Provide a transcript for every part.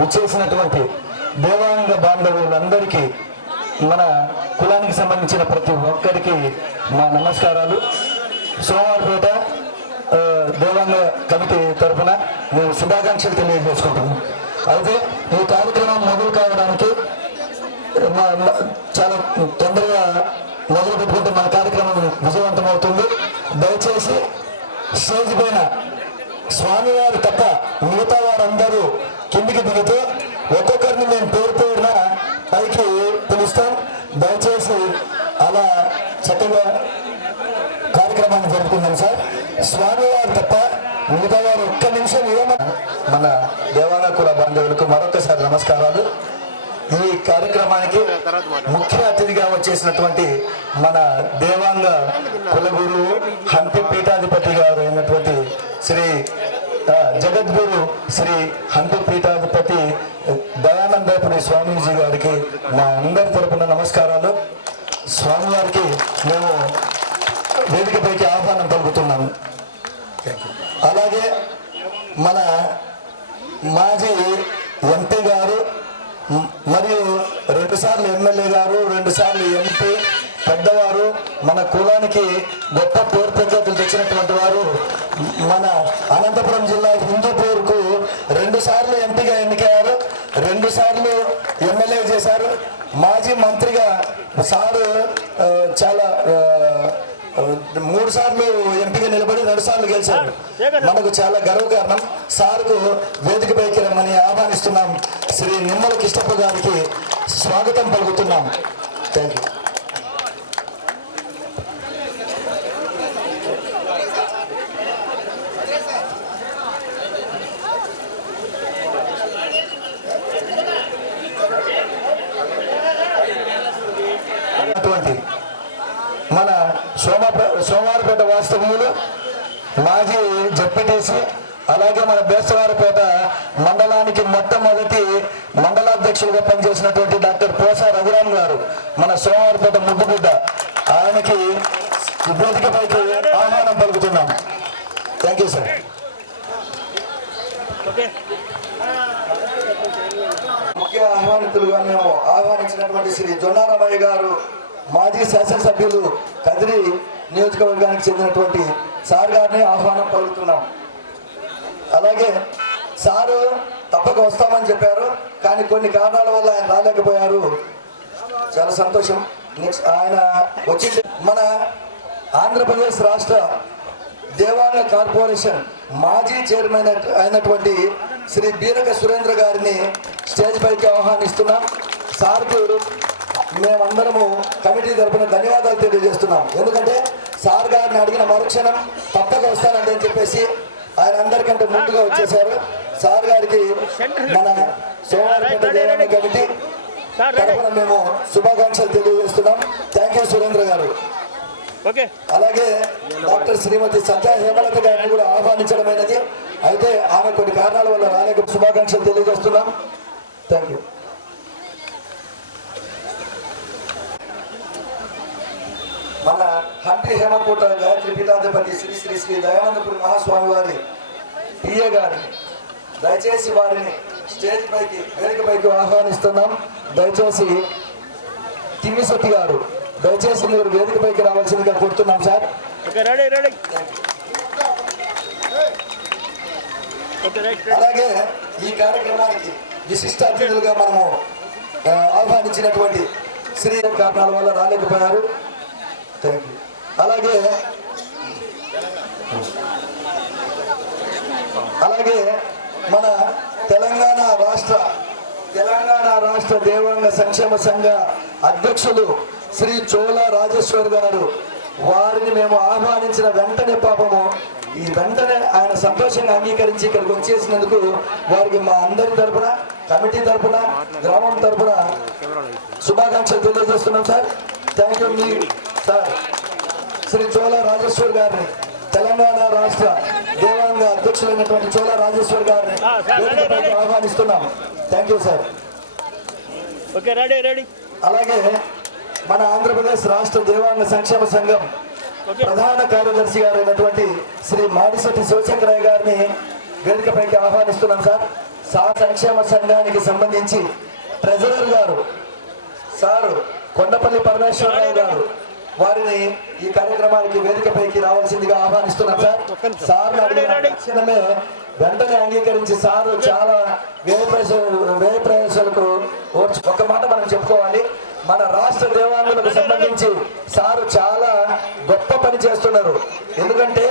విచ్చేసినటువంటి దేవాంగ బాంధవులందరికీ మన కులానికి సంబంధించిన ప్రతి ఒక్కరికి మా నమస్కారాలు. సోమవారపేట దేవాంగ కమిటీ తరఫున మేము శుభాకాంక్షలు తెలియజేసుకుంటున్నాం. అయితే ఈ కార్యక్రమం మొదలు కావడానికి చాలా తొందరగా మొదలు పెట్టుకుంటే మన కార్యక్రమం విజయవంతం అవుతుంది. దయచేసి స్టేజ్ పైన స్వామివారు తప్ప మిగతా వారందరూ కిందికి దిగితే ఒక్కొక్కరిని మేము పేరు పేరున పైకి పిలుస్తాం. దయచేసి అలా చక్కగా కార్యక్రమాన్ని జరుపుకుందాం సార్. స్వామివారు తప్ప మిగతా వారు ఒక్క నిమిషం ఏమన్నా. మన దేవాంగ కుల బాంధవులకు మరొకసారి నమస్కారాలు. ఈ కార్యక్రమానికి ముఖ్య అతిథిగా వచ్చేసినటువంటి మన దేవాంగ కులగురువు హంపి పీఠాధిపతి గారు అయినటువంటి శ్రీ జగద్గురు శ్రీ హంపి పీఠాధిపతి దయానందపురి స్వామీజీ గారికి మా అందరి తరపున నమస్కారాలు. స్వామివారికి మేము వేదికపైకి ఆహ్వానం పలుకుతున్నాము. అలాగే మన మాజీ ఎంపీ గారు మరియు 2 సార్లు ఎమ్మెల్యే గారు, 2 సార్లు ఎంపీ, పెద్దవారు, మన కులానికి గొప్ప పేరు ప్రఖ్యాతులు తెచ్చినటువంటి వారు, మన అనంతపురం జిల్లా హిందూపూర్కు 2 సార్లు ఎంపీగా ఎన్నికయ్యారు, 2 సార్లు ఎమ్మెల్యే చేశారు. మాజీ మంత్రిగా సారు చాలా 3 సార్లు ఎంపీగా నిలబడి 2 సార్లు గెలిచారు. మనకు చాలా గర్వకారణం. సార్కు వేదికపైకి రమ్మని ఆహ్వానిస్తున్నాం. శ్రీ నిమ్మల కిష్టప్ప గారికి స్వాగతం పలుకుతున్నాం. Thank you. మన సోమవారపేట వాస్తవ్యులు మాజీ జడ్పీటీసీ, అలాగే మన బేస్తవారపేట మండలానికి మొట్టమొదటి మండలాధ్యక్షులుగా పనిచేసినటువంటి డాక్టర్ పోసా రఘురామ్ గారు, మన సోమవారపేట ముద్దుబిడ్డ, ఆయనకి వేదికపైకి ఆహ్వానం పలుకుతున్నాం. Thank you sir. ముఖ్య ఆహ్వానితులుగా మేము ఆహ్వానించినటువంటి శ్రీ జొన్నారామయ్య గారు, మాజీ శాసనసభ్యులు, కదిరి నియోజకవర్గానికి చెందినటువంటి సార్ గారిని ఆహ్వానం పలుకుతున్నాం. అలాగే సారు తప్పక వస్తామని చెప్పారు, కానీ కొన్ని కారణాల వల్ల ఆయన రాలేకపోయారు. చాలా సంతోషం. నెక్స్ట్ ఆయన వచ్చి మన ఆంధ్రప్రదేశ్ రాష్ట్ర దేవాంగ కార్పొరేషన్ మాజీ చైర్మన్ అయినటువంటి శ్రీ బీరక సురేంద్ర గారిని స్టేజ్ పైకి ఆహ్వానిస్తున్నాం. సార్కు మేమందరము కమిటీ తరఫున ధన్యవాదాలు తెలియజేస్తున్నాం. ఎందుకంటే సార్ గారిని అడిగిన మరుక్షణం తప్పక వస్తానండి అని చెప్పేసి ఆయన అందరికంటే ముందుగా వచ్చేసారు. సార్ గారికి మన సోమవారపేట దేవాంగ కమిటీ తరఫున మేము శుభాకాంక్షలు తెలియజేస్తున్నాం. థ్యాంక్ యూ సురేంద్ర గారు. అలాగే డాక్టర్ శ్రీమతి సత్య హేమలత గారిని కూడా ఆహ్వానించడమైనది. అయితే ఆమె కొన్ని కారణాల వల్ల రాలేక శుభాకాంక్షలు తెలియజేస్తున్నాం. Thank you. మన హంపి హేమకూట గాయత్రి పీఠాధిపతి శ్రీ శ్రీ శ్రీ దయానందపురి మహాస్వామి వారి పిఏ గారిని దయచేసి వారిని స్టేజ్ పైకి వేదికపైకి ఆహ్వానిస్తున్నాం. దయచేసి తిమ్మిశెట్టి గారు, దయచేసి మీరు వేదికపైకి రావాల్సిందిగా కోరుతున్నాం సార్. అలాగే ఈ కార్యక్రమానికి విశిష్ట అతిథులుగా మనము ఆహ్వానించినటువంటి శ్రీ కారణాల వల్ల రాలేకపోయారు. అలాగే మన తెలంగాణ రాష్ట్ర దేవాంగ సంక్షేమ సంఘ అధ్యక్షులు శ్రీ చోళ రాజేశ్వర్ గారు, వారిని మేము ఆహ్వానించిన వెంటనే పాపము ఈ వెంటనే ఆయన సంతోషంగా అంగీకరించి ఇక్కడికి వచ్చేసినందుకు వారికి మా అందరి తరఫున, కమిటీ తరఫున, గ్రామం తరఫున శుభాకాంక్షలు తెలియజేస్తున్నాం sir. Thank you sir. Shri Chola Rajeshwar గారిని తెలంగాణ రాష్ట్ర దేవాంగ అధ్యక్షులైనటువంటి చోళ రాజేశ్వర్ గారిని వేదికపైకి ఆహ్వానిస్తున్నాం. Thank you sir. అలాగే మన ఆంధ్రప్రదేశ్ రాష్ట్ర దేవాంగ సంక్షేమ సంఘం ప్రధాన కార్యదర్శి గారు అయినటువంటి శ్రీ మాడిశెట్టి శివశంకరయ్య గారిని వేదికపైకి ఆహ్వానిస్తున్నాం సార్. సంక్షేమ సంఘానికి సంబంధించి ట్రెజరర్ గారు సారు కొండపల్లి పరమేశ్వరరావు గారు వారిని ఈ కార్యక్రమానికి వేదికపైకి రావాల్సిందిగా ఆహ్వానిస్తున్నాం సార్. సార్ తక్షణమే వెంటనే అంగీకరించి సారు చాలా వ్యయ ప్రయాసాలకు ఒక మాట మనం చెప్పుకోవాలి. మన రాష్ట్ర దేవాంగులకు సంబంధించి సారు చాలా గొప్ప పని చేస్తున్నారు. ఎందుకంటే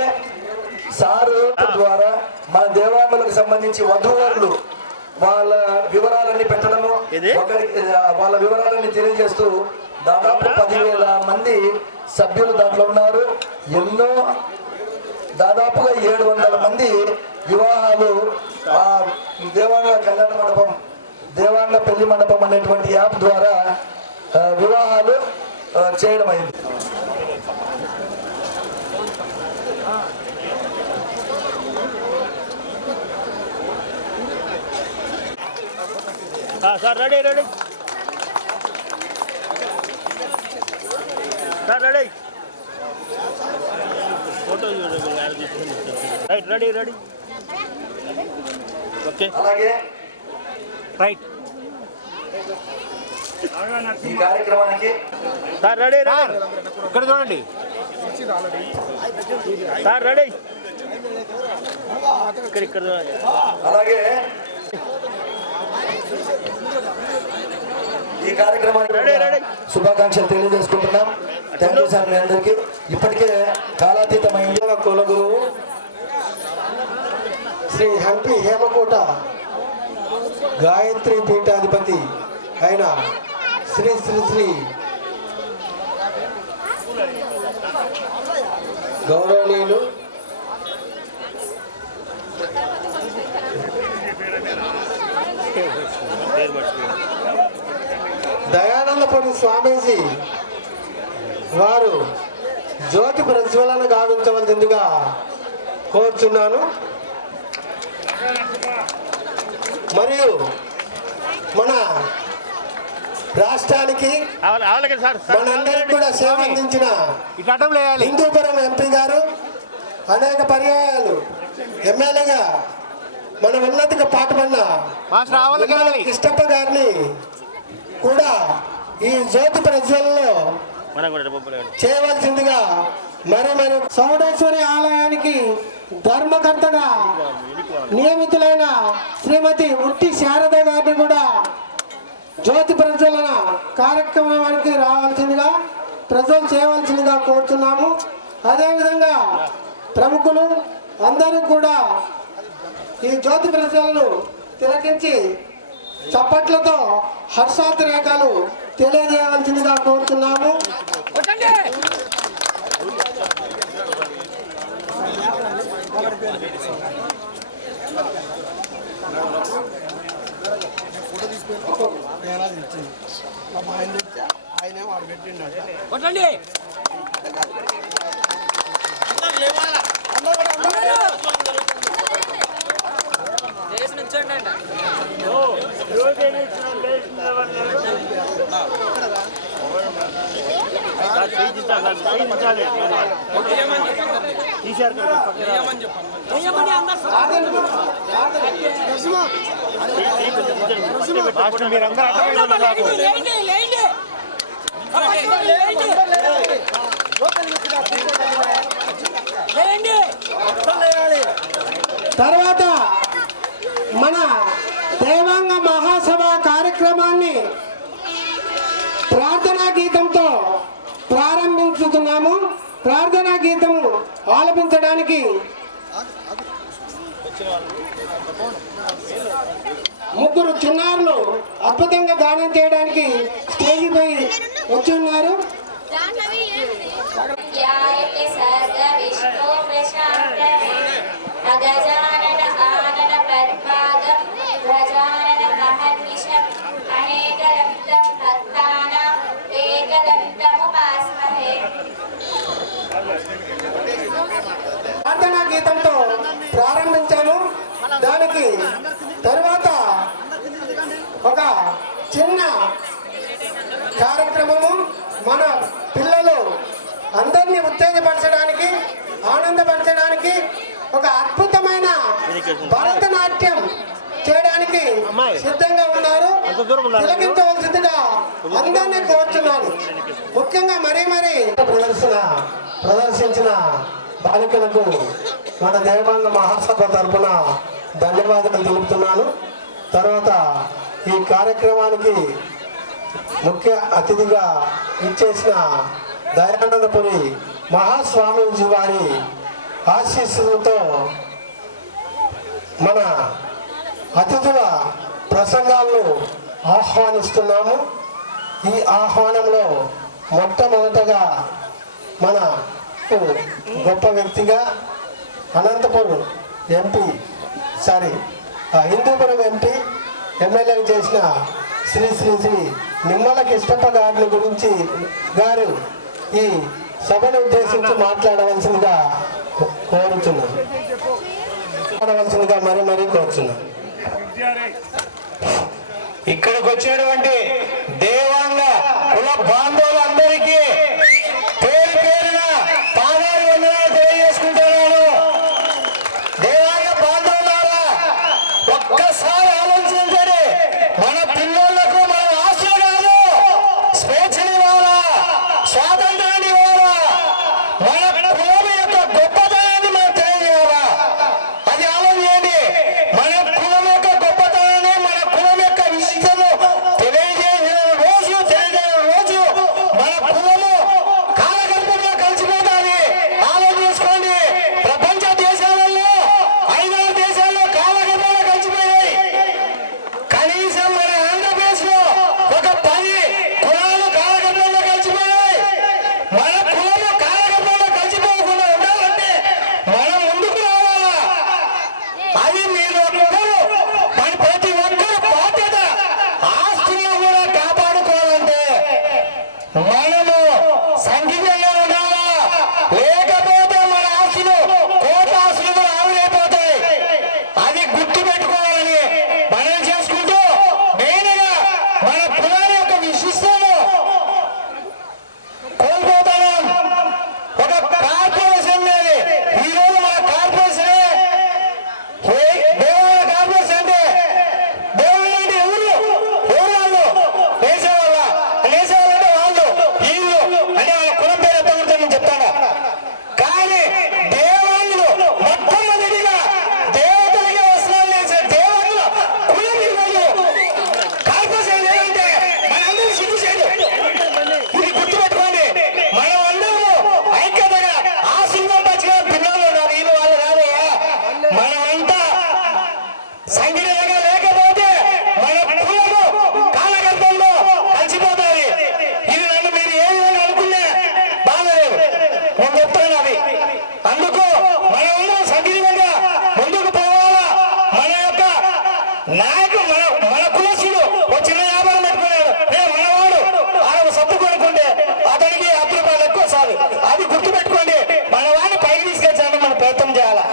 సారు ద్వారా మన దేవాంగులకు సంబంధించి వధూవరులు వాళ్ళ వివరాలన్నీ పెట్టడము, వాళ్ళ వివరాలన్నీ తెలియజేస్తూ దాదాపు 10,000 మంది సభ్యులు దాంట్లో ఉన్నారు. ఎన్నో దాదాపుగా 700 మంది వివాహాలు ఆ దేవాంగ కళ్యాణ మండపం, దేవాంగ పెళ్లి మండపం అనేటువంటి యాప్ ద్వారా వివాహాలు చేయడం అయింది. Sir ready ready sir ready photo right ready ready okay అలాగే రైట్ ఈ కార్యక్రమానికి సార్ రెడీ ఇక్కడ చూడండి సార్ రెడీ ఇక్కడ అలాగే ఈ కార్యక్రమానికి శుభాకాంక్షలు తెలియజేసుకుంటున్నాం. థ్యాంక్ యూ సార్ మీ అందరికీ. ఇప్పటికే కాలాతీతమైన కులగురువు శ్రీ హంపి హేమకోట గాయత్రి పీఠాధిపతి అయిన శ్రీ శ్రీ శ్రీ గౌరవనీయులు దయానందపురి స్వామీజీ వారు జ్యోతి ప్రజ్వలన గావించవలసిందిగా కోరుచున్నాను. మరియు మన రాష్ట్రానికి మనందరికీ కూడా సేవ అందించిన హిందూపురం ఎంపీ గారు అనేక పర్యాయాలు ఎమ్మెల్యేగా మన ఉన్నతికి పాటుపడిన కృష్ణప్ప గారిని కూడా ఈ జ్యోతి ప్రజ్వలలో చేయవలసిందిగా మరి సౌడేశ్వరి ఆలయానికి ధర్మకర్తగా నియమితులైన శ్రీమతి ఉట్టి శారద గారిని కూడా జ్యోతి ప్రజ్వలన కార్యక్రమానికి రావాల్సిందిగా ప్రజలు చేయవలసిందిగా కోరుతున్నాము. అదేవిధంగా ప్రముఖులు అందరూ కూడా ఈ జ్యోతి ప్రజ్వలను తిలకించి చప్పట్లతో హర్షాతిరేకాలు తెలియజేయవలసిందిగా కోరుతున్నాము. ఆయనే వాడు పెట్టిండ తర్వాత మన దేవాంగ మహాసభ కార్యక్రమాన్ని ప్రార్థనా గీతంతో ప్రారంభించుతున్నాము. ప్రార్థనా గీతము ఆలపించడానికి ముగ్గురు చిన్నారులు అద్భుతంగా గానం చేయడానికి స్టేజిపై వచ్చి ఉన్నారు. ప్రార్థనా గీతం కార్యక్రమానికి తర్వాత ఒక చిన్న కార్యక్రమము మన పిల్లలు అందరినీ ఉత్తేజపరచడానికి ఆనందపరచడానికి ఒక అద్భుతమైన భరతనాట్యం చేయడానికి సిద్ధంగా ఉన్నారు. తిలకించవలసిందిగా అందరినీ కోరుతున్నాను. ముఖ్యంగా మరీ ప్రదర్శించిన బాలికలకు మన దేవాంగ మహాసభ తరఫున ధన్యవాదాలు తెలుపుతున్నాను. తర్వాత ఈ కార్యక్రమానికి ముఖ్య అతిథిగా ఇచ్చేసిన దయానందపురి మహాస్వామీజీ వారి ఆశీస్సులతో మన అతిథుల ప్రసంగాలను ఆహ్వానిస్తున్నాము. ఈ ఆహ్వానంలో మొట్టమొదటగా మన గొప్ప వ్యక్తిగా Anantapuram MP Hindupuram MP MLA చేసిన శ్రీ శ్రీ శ్రీ నిమ్మల కిష్టప్ప గారు ఈ సభను ఉద్దేశించి మాట్లాడవలసిందిగా మరీ కోరుచున్నాను. ఇక్కడికి వచ్చినటువంటి దేవాంగ కుల బాంధవులందరికీ పేరు పేరున పాదాలు వందనాలు తెలియజేసుకుంటున్నాను. దేవాంగ బాంధవులారా, ఒక్కసారి ఆలోచించండి. మన పిల్లలకు మనం ఆశలు కాదు, స్వేచ్ఛని ఇవ్వాలా, స్వాతంత్రాన్ని ఇవ్వాలా, మన కులం యొక్క గొప్పతనాన్ని మనం తెలియజేయాలా. అది ఆలోచించండి. మన కులం యొక్క గొప్పతనాన్ని, మన కులం యొక్క విశిష్టను తెలియజేసిన రోజు మన కులము కాలగర్భంలో కలిసిపోతాది. ఆలోచించుకోండి. ప్రపంచ దేశాలలో 5 దేశాల్లో కాలగర్భంలో కలిసిపోయాయి. కనీసం మన ఆంధ్రప్రదేశ్ లో ఒక 10 కులాలు కాలగర్భంలో కలిసిపోయాయి. మన కులము కాలగర్భంలో కలిసిపోకుండా ఉండాలంటే మనం ముందుకు రావాలా. అది మీరు ప్రతి ఒక్కరు బాధ్యత. ఆస్తులను కూడా కాపాడుకోవాలంటే మనము సంఘీయంగా ఉండాలా. లేకపోతే మన ఆస్తులు కోట్ల ఆస్తులు కూడా ఆవిరైపోతాయి. అది గుర్తు పెట్టుకోవాలని మనం చేసుకుంటూ మెయిన్గా మన కులాల యొక్క విశిష్టను కోల్పోతున్నాం. ఒక కార్పొరేషన్ లేదు. ఈరోజు మన కార్పొరేషనే దేవాలయ కార్పొరేషన్ అంటే దేవాలయం అంటే ఎవరు వాళ్ళు లేసేవాళ్ళంటే వాళ్ళు వీళ్ళు అంటే వాళ్ళ కులం పేరు ఎత్తకూడదు నేను చెప్తాను. కానీ దేవాలయంలో మొట్టమొదటిగా దేవతలకి వస్త్రాలు వేసే దేవాలయంలో కులం ఈరోజు కార్పొరేషన్ లేదంటే మనందరూ సిగ్గుచేయదు. ఇది గుర్తుపెట్టుకోండి. మనం అందరము ఐక్యతగా ఆశీర్వాద పచ్చిగా పిల్లలు ఉన్నారు. వీళ్ళు వాళ్ళు కాదయ్యా. మనమంతా సంఘటనగా లేకపోతే మన కులము కాలగర్భంలో కలిసిపోతాయి. ఇది నన్ను మీరు ఏ విధంగా అనుకున్నా బాధలేదు. నేను చెప్తాను అది. అందుకు మనమందరం సంఘటనగా ముందుకు పోవాలా. మన యొక్క నాయకుడు మన కులసుడు ఒక చిన్న వ్యాపారం పెట్టుకున్నాడు. మనవాడు ఆయన సత్తు కొనుక్కుంటే అతనికి 10 రూపాయలు ఎక్కువ సార్. అది గుర్తు పెట్టుకోండి. మన వాడిని పైకి తీసుకెళ్ళాలని మనం ప్రయత్నం చేయాలా.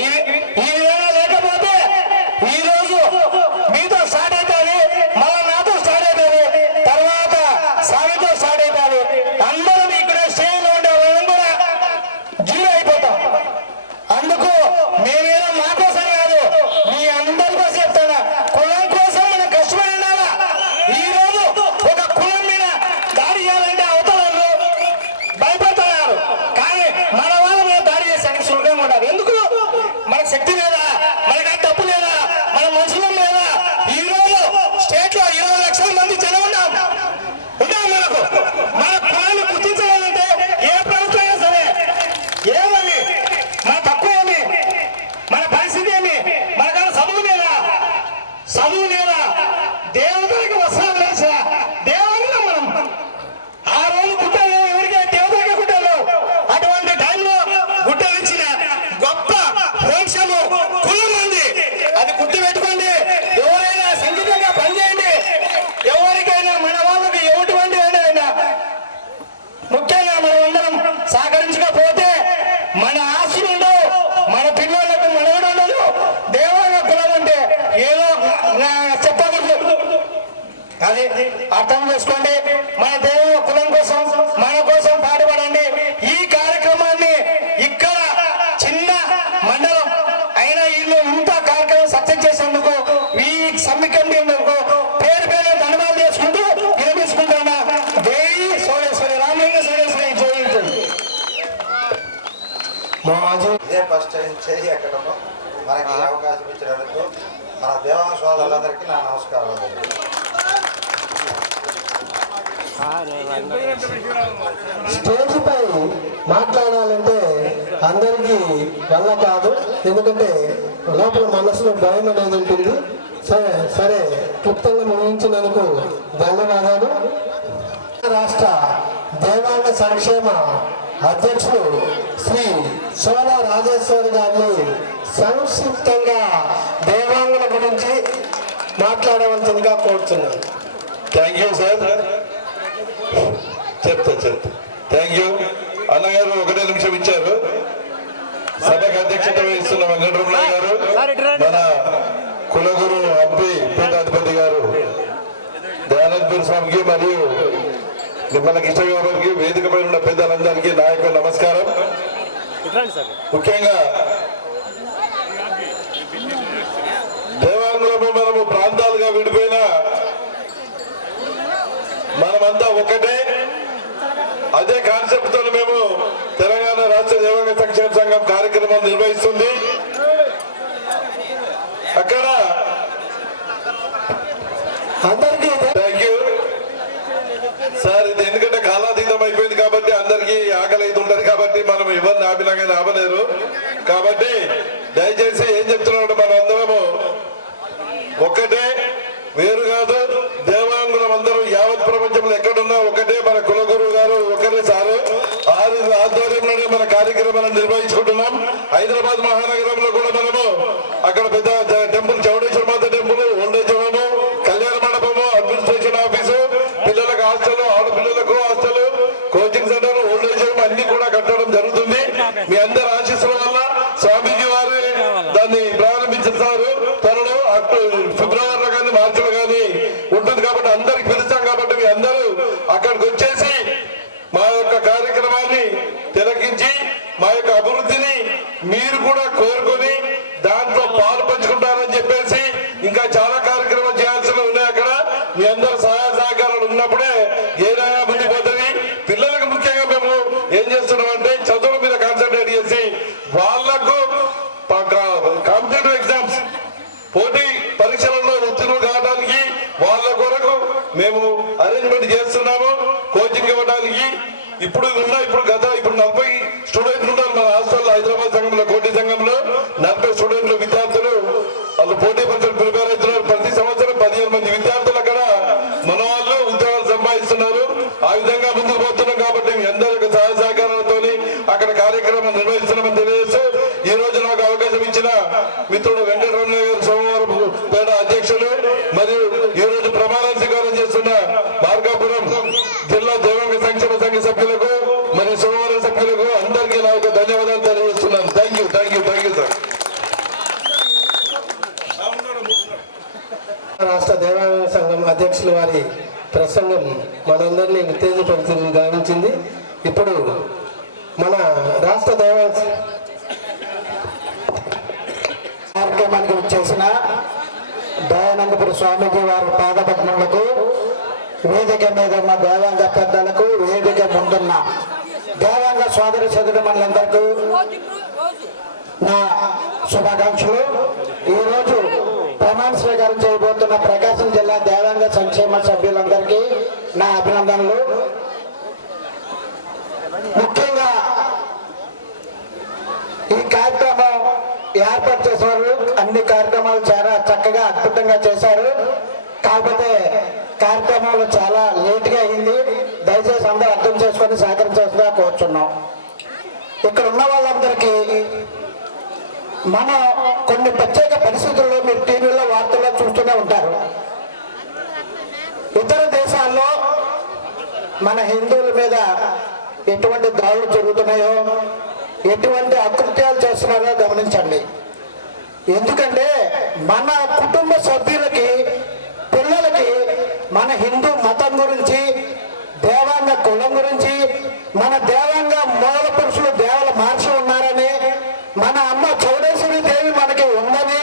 ఈ విధంగా లేకపోతే ఈ రోజు మీతో స్టార్ట్ అవుతుంది, మళ్ళీ నాతో స్టార్ట్ అవుతుంది, తర్వాత స్వామితో స్టార్ట్ అవుతుంది. అందరం ఇక్కడ స్టేజ్లో ఉండే వాళ్ళని కూడా జీరో అయిపోతాం. అందుకు మేమేదో మా కోసం కాదు, మీ అందరి కోసం చెప్తాను. కులం కోసం మనం కష్టపడి ఉండాలా. ఈ రోజు ఒక కులం మీద దాడి చేయాలంటే అవతల వాళ్ళు భయపడుతున్నారు. కానీ మన వాళ్ళ మీద దాడి చేసేందుకు సులభంగా ఉండాలి. ఎందుకు? మన అది అర్థం చేసుకోండి. మన దేవుని కులం కోసం మన కోసం పాటుపడండి. ఈ కార్యక్రమాన్ని ఇక్కడ చిన్న మండలం అయినా వీళ్ళు ఇంత కార్యక్రమం సక్సెస్ చేసేందుకు ఈ సమ్మె కమిటీ పేరు పేరు ధన్యవాదాలు చేసుకుంటూ వినిపించుకుంటున్నా. జై సోడేశ్వరి రామలింగ సోడేశ్వరి జై. ఇదే ఫస్ట్ టైం చేయి ఎక్కడము మనకి అవకాశం ఇచ్చినందుకు మన దేవాంగ సోదరులందరికీ నా నమస్కారాలు. స్టేజ్ పై మాట్లాడాలంటే అందరికీ వల్ల కాదు, ఎందుకంటే లోపల మనసులో భయం అనేది ఉంటుంది. సరే క్లుప్తంగా ముగించినందుకు ధన్యవాదాలు. రాష్ట్ర దేవాంగ సంక్షేమ అధ్యక్షుడు శ్రీ సోలా రాజేశ్వరి గారిని సంక్షిప్తంగా దేవాంగుల గురించి మాట్లాడవలసిందిగా కోరుతున్నాను. Thank you sir. చెప్తా థ్యాంక్ యూ అన్నగారు. 1 నిమిషం ఇచ్చారు. సభకు అధ్యక్షత వహిస్తున్న వెంకటరమణ గారు, మన కులగురు ఎంపీ పీఠాధిపతి గారు దయానందపూర్ స్వామికి మరియు నిమ్మల కిషోర్ గారికి, వేదిక పైన ఉన్న పెద్దలందరికీ నా యొక్క నమస్కారం. ముఖ్యంగా దేవాంగులము మనము ప్రాంతాలుగా విడిపోయిన మనమంతా ఒకటే. అదే కాన్సెప్ట్ తో మేము తెలంగాణ రాష్ట్ర దేవాంగ సంక్షేమ సంఘం కార్యక్రమం నిర్వహిస్తుంది. అక్కడ అందరికీ థ్యాంక్ యూ సార్. ఇది ఎందుకంటే కాలాతీతం అయిపోయింది కాబట్టి అందరికీ ఆకలి అయితే ఉంటది కాబట్టి మనం ఎవరిని ఆపిలాగానే ఆపలేరు. కాబట్టి దయచేసి ఏం చెప్తున్నాడు, మనం అందరము ఒక్కటే, వేరు కాదు. దేవాంగులం అందరూ యావత్ ప్రపంచంలో ఎక్కడున్నా ఒకటే. మన కులగురువు గారు ఒకరే సారు. ఆధ్వర్యంలోనే మన కార్యక్రమాలను నిర్వహించుకుంటున్నాం. హైదరాబాద్ మహానగరంలో కూడా మనము అక్కడ పెద్ద టెంపుల్, చౌడేశ్వర మాత టెంపుల్, ఓల్డేజ్ హోము, కళ్యాణ మండపము, అడ్మినిస్ట్రేషన్ ఆఫీసు, పిల్లలకు హాస్టల్, ఆడపిల్లలకు hostel, coaching centre, old age home అన్ని కూడా కట్టడం జరుగుతుంది. మీ అందరి ఆశీస్సుల వల్ల స్వామీజీ వారు దాన్ని ప్రారంభించారు. త్వరలో ఫిబ్రవరిలో కానీ మార్చిలో కానీ ఉంటుంది కాబట్టి అందరికి పిలుస్తాం. కాబట్టి మీ అందరూ అక్కడికి వచ్చేసి మా యొక్క కార్యక్రమాన్ని తిలకించి మా యొక్క అభివృద్ధిని మీరు కూడా కోరుకొని దాంట్లో పాలు పంచుకుంటారని చెప్పేసి ఇంకా చాలా కార్యక్రమాలు చేయాల్సినవి ఉన్నాయి. అక్కడ మీ అందరూ సహాయ సహకారాలు ఉన్నప్పుడే ఏదైనా ముందుకు పోతుంది. పిల్లలకు ముఖ్యంగా మేము ఏం చేస్తున్నాం అంటే చదువుల మీద కాన్సన్ట్రేట్ చేసి వాళ్లకు కాంపిటేటివ్ ఎగ్జామ్స్, పోటీ పరీక్షలలో ఉత్తీర్ణులు కావడానికి వాళ్ళ కొరకు మేము అరేంజ్మెంట్ చేస్తున్నాము. కోచింగ్ ఇవ్వడానికి ఇప్పుడు 40 స్టూడెంట్లు ఉన్నారు మన హాస్టల్లో. హైదరాబాద్ సంఘంలో, కోటి సంఘంలో 40 స్టూడెంట్లు, విద్యార్థులు వాళ్ళు పోటీ పరీక్షలు ప్రిపేర్ అవుతున్నారు. ప్రతి సంవత్సరం 15 మంది విద్యార్థులు అక్కడ మన వాళ్ళు ఉద్యోగాలు సంపాదిస్తున్నారు. ఆ విధంగా ముందుకు పోతున్నాం. కాబట్టి మీ అందరి సహాయ సహకారాలతో అక్కడ కార్యక్రమం నిర్వహిస్తున్నామని తెలియజేస్తూ ఈ రోజు నాకు అవకాశం ఇచ్చిన మిత్రుడు వెంకటరమణ గారు, సోమవారం పేట అధ్యక్షులు, మరియు ఈ రోజు ప్రమాణ స్వీకారం చేస్తున్న మార్కాపురం జిల్లా దేవాంగ సంక్షేమ సంఘ సభ్యులకు మరియు సోమవారం సభ్యులకు అందరికీ నా యొక్క ధన్యవాదాలు తెలియజేస్తున్నాను. Thank you sir. రాష్ట్ర దేవాంగ సంఘం అధ్యక్షుల వారి ప్రసంగం మనందరినీ ఉత్తేజపరిచింది, గావించింది. ఇప్పుడు మన రాష్ట్ర దేవాంగ కార్యక్రమానికి వచ్చేసిన దయానందపురి స్వామీజీ వారి పాదపద్మములకు, వేదిక మీద ఉన్న దేవాంగ పెద్దలకు, వేదిక ముందున్న దేవాంగ సోదరి సోదరులందరికీ నా శుభాకాంక్షలు. ఈరోజు ప్రమాణ స్వీకారం చేయబోతున్న ప్రకాశం జిల్లా దేవాంగ సంక్షేమ సభ్యులందరికీ నా అభినందనలు. ముఖ్యంగా ఈ కార్యక్రమం ఏర్పాటు చేసేవారు అన్ని కార్యక్రమాలు చాలా చక్కగా అద్భుతంగా చేశారు. కాకపోతే కార్యక్రమాలు చాలా లేట్గా అయింది. దయచేసి అందరూ అర్థం చేసుకొని సహకరించాల్సిందిగా కోరుచున్నాం. ఇక్కడ ఉన్న వాళ్ళందరికీ మనం కొన్ని ప్రత్యేక పరిస్థితుల్లో మీరు టీవీలో వార్తల్లో చూస్తూనే ఉంటారు. ఇతర దేశాల్లో మన హిందువుల మీద ఎటువంటి దాడులు జరుగుతున్నాయో, ఎటువంటి అకృత్యాలు చేస్తున్నారో గమనించండి. ఎందుకంటే మన కుటుంబ సభ్యులకి, పిల్లలకి మన అమ్మ చౌడేశ్వరి దేవి మనకి ఉందని,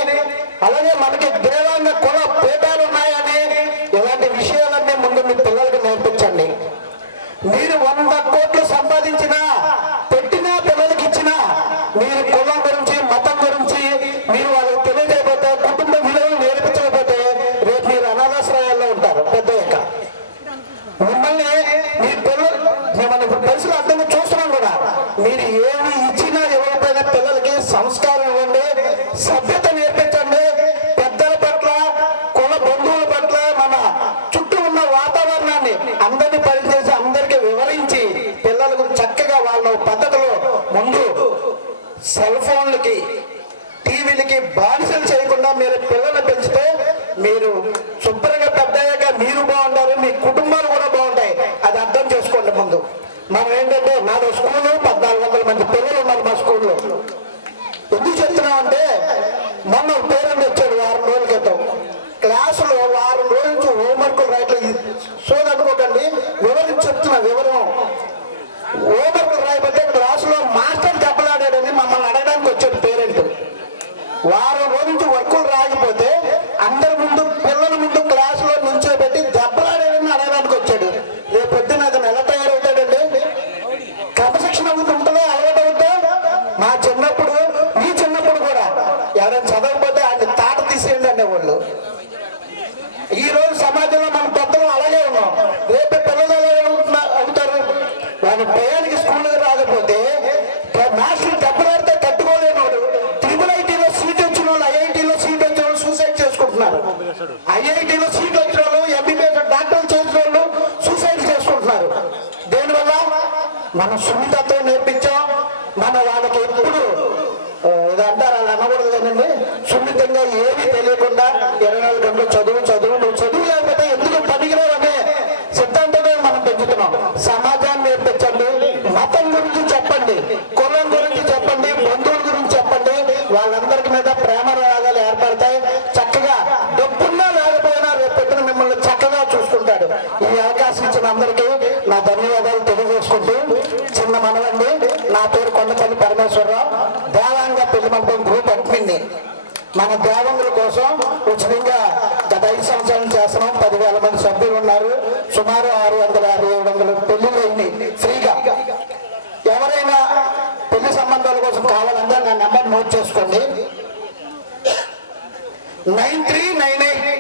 అలాగే మనకి దేవాంగ కుల పేదాలు ఉన్నాయని, ఇలాంటి విషయాలన్నీ ముందు మీ పిల్లలకి నేర్పించండి. మీరు 100 కోట్లు సంపాదించినా, పెట్టినా, పిల్లలకి ఇచ్చినా, మీరు కులం గురించి, మతం గురించి మీరు వాళ్ళకి తెలియజేయకపోతే, కుటుంబ విలువలు నేర్పించకపోతే రేపు మీరు అనాథాశ్రయాల్లో ఉంటారు పెద్దయ్యాక. మిమ్మల్ని మీ పిల్లలు మిమ్మల్ని ఇప్పుడు పరిస్థితులు అర్థంగా చూస్తున్నాం కూడా. మీరు ఏమి ఇచ్చినా ఇవ్వకపోయినా పిల్లలకి సంస్కారం ఇవ్వండి, సభ్యత నేర్పించండి. పెద్దల పట్ల, కుల బంధువుల పట్ల, మన చుట్టూ ఉన్న వాతావరణాన్ని అందరినీ పరిచేసి అందరికీ వివరించి పిల్లలకు చక్కగా వాళ్ళ పద్ధతిలో ముందు సెల్ ఫోన్లకి, టీవీలకి బానిసలు చేయకుండా మీరు పిల్లల్ని పెంచితే మీరు శుభ్రంగా పెద్దయ్యాక మీరు బాగుంటారు, మీ కుటుంబాలు కూడా బాగుంటాయి. అది అర్థం చేసుకోండి ముందు. మనం ఏంటంటే నాదో స్కూలు 1400 మంది పిల్లలు ఉన్నారు మా స్కూల్లో. ఎందుకు చెప్తున్నామంటే మొన్న పేరెంట్ వచ్చాడు వారం రోజుల క్రితం. క్లాసులో వారం రోజుల నుంచి హోంవర్కులు రాయట్లేదు. సోదనుకోకండి, వివరించి చెప్తున్నా. వివరం హోంవర్కులు రాయకపోతే క్లాసులో మాస్టర్ దెబ్బలాడాడని మమ్మల్ని అడగడానికి వచ్చాడు పేరెంట్. వారం రోజు నుంచి వర్కులు రాకపోతే అందరి ముందు, పిల్లల ముందు క్లాసులో నుంచోబెట్టి దెబ్బలాడాడని అడగడానికి వచ్చాడు. రేపు పొద్దున అతను ఎలా తయారవుతాడండి? క్రమశిక్షణ ఉంటుందో అలవాటు అవుతా. మా చిన్నప్పుడు, మీ చిన్నప్పుడు కూడా ఎవరైనా చదవకపోతే ఆయన తాట తీసేయండి అనేవాళ్ళు. ఈ రోజు సమాజంలో మన పెద్దలు అలాగే ఉన్నాం. రేపు పిల్లలు ఎలా అవుతారు? వాళ్ళ భయానికి స్కూల్కి రాకపోతే మాస్టర్లు దెబ్బలాడితే కట్టుకోలేనివాడు. IITలో సీట్ వచ్చిన వాళ్ళు, IITలో సీట్ వచ్చిన వాళ్ళు సూసైడ్ చేసుకుంటున్నారు. IITలో సీట్ వచ్చిన వాళ్ళు, MBBS డాక్టర్లు చేసిన వాళ్ళు సూసైడ్ చేసుకుంటున్నారు. దేనివల్ల? మనం సున్నితత్వం నేర్పించాం. మన వాళ్ళకి ఎప్పుడు ఇది అంటారు, అలా అనకూడదు కదండి. సున్నితంగా ఏమీ తెలియకుండా 24 గంటలు చదువు చదువు, నువ్వు చదువు లేకపోతే ఎందుకు పనికిరావు అనే సిద్ధాంతమే మనం పెంచుతున్నాం. సమాజాన్ని నేర్పించండి, మతం గురించి చెప్పండి, కులం గురించి చెప్పండి, బంధువుల గురించి చెప్పండి. వాళ్ళందరి మీద ప్రేమ రాగాలు ఏర్పడతాయి. చక్కగా డబ్బున్నా లేకపోయినా రేపు పెట్టిన మిమ్మల్ని చక్కగా చూసుకుంటాడు. ఈ అవకాశం ఇచ్చిన అందరికీ నా ధన్యవాదాలు తెలియజేసుకుంటూ, చిన్న మనవండి, నా పేరు కొండపల్లి పరమేశ్వరరావు, దేవాంగ పెళ్లి మండపం గ్రూప్ అడ్మిన్ని. మన దేవంగుల కోసం ఉచితంగా గత 5 సంవత్సరాలు చేస్తున్నాం. 10,000 మంది సభ్యులు ఉన్నారు. సుమారు 600-700 పెళ్లిళ్ళు అయినాయి ఫ్రీగా. ఎవరైనా పెళ్లి సంబంధాల కోసం కావాలంటే నా నెంబర్ నోట్ చేసుకోండి. 9398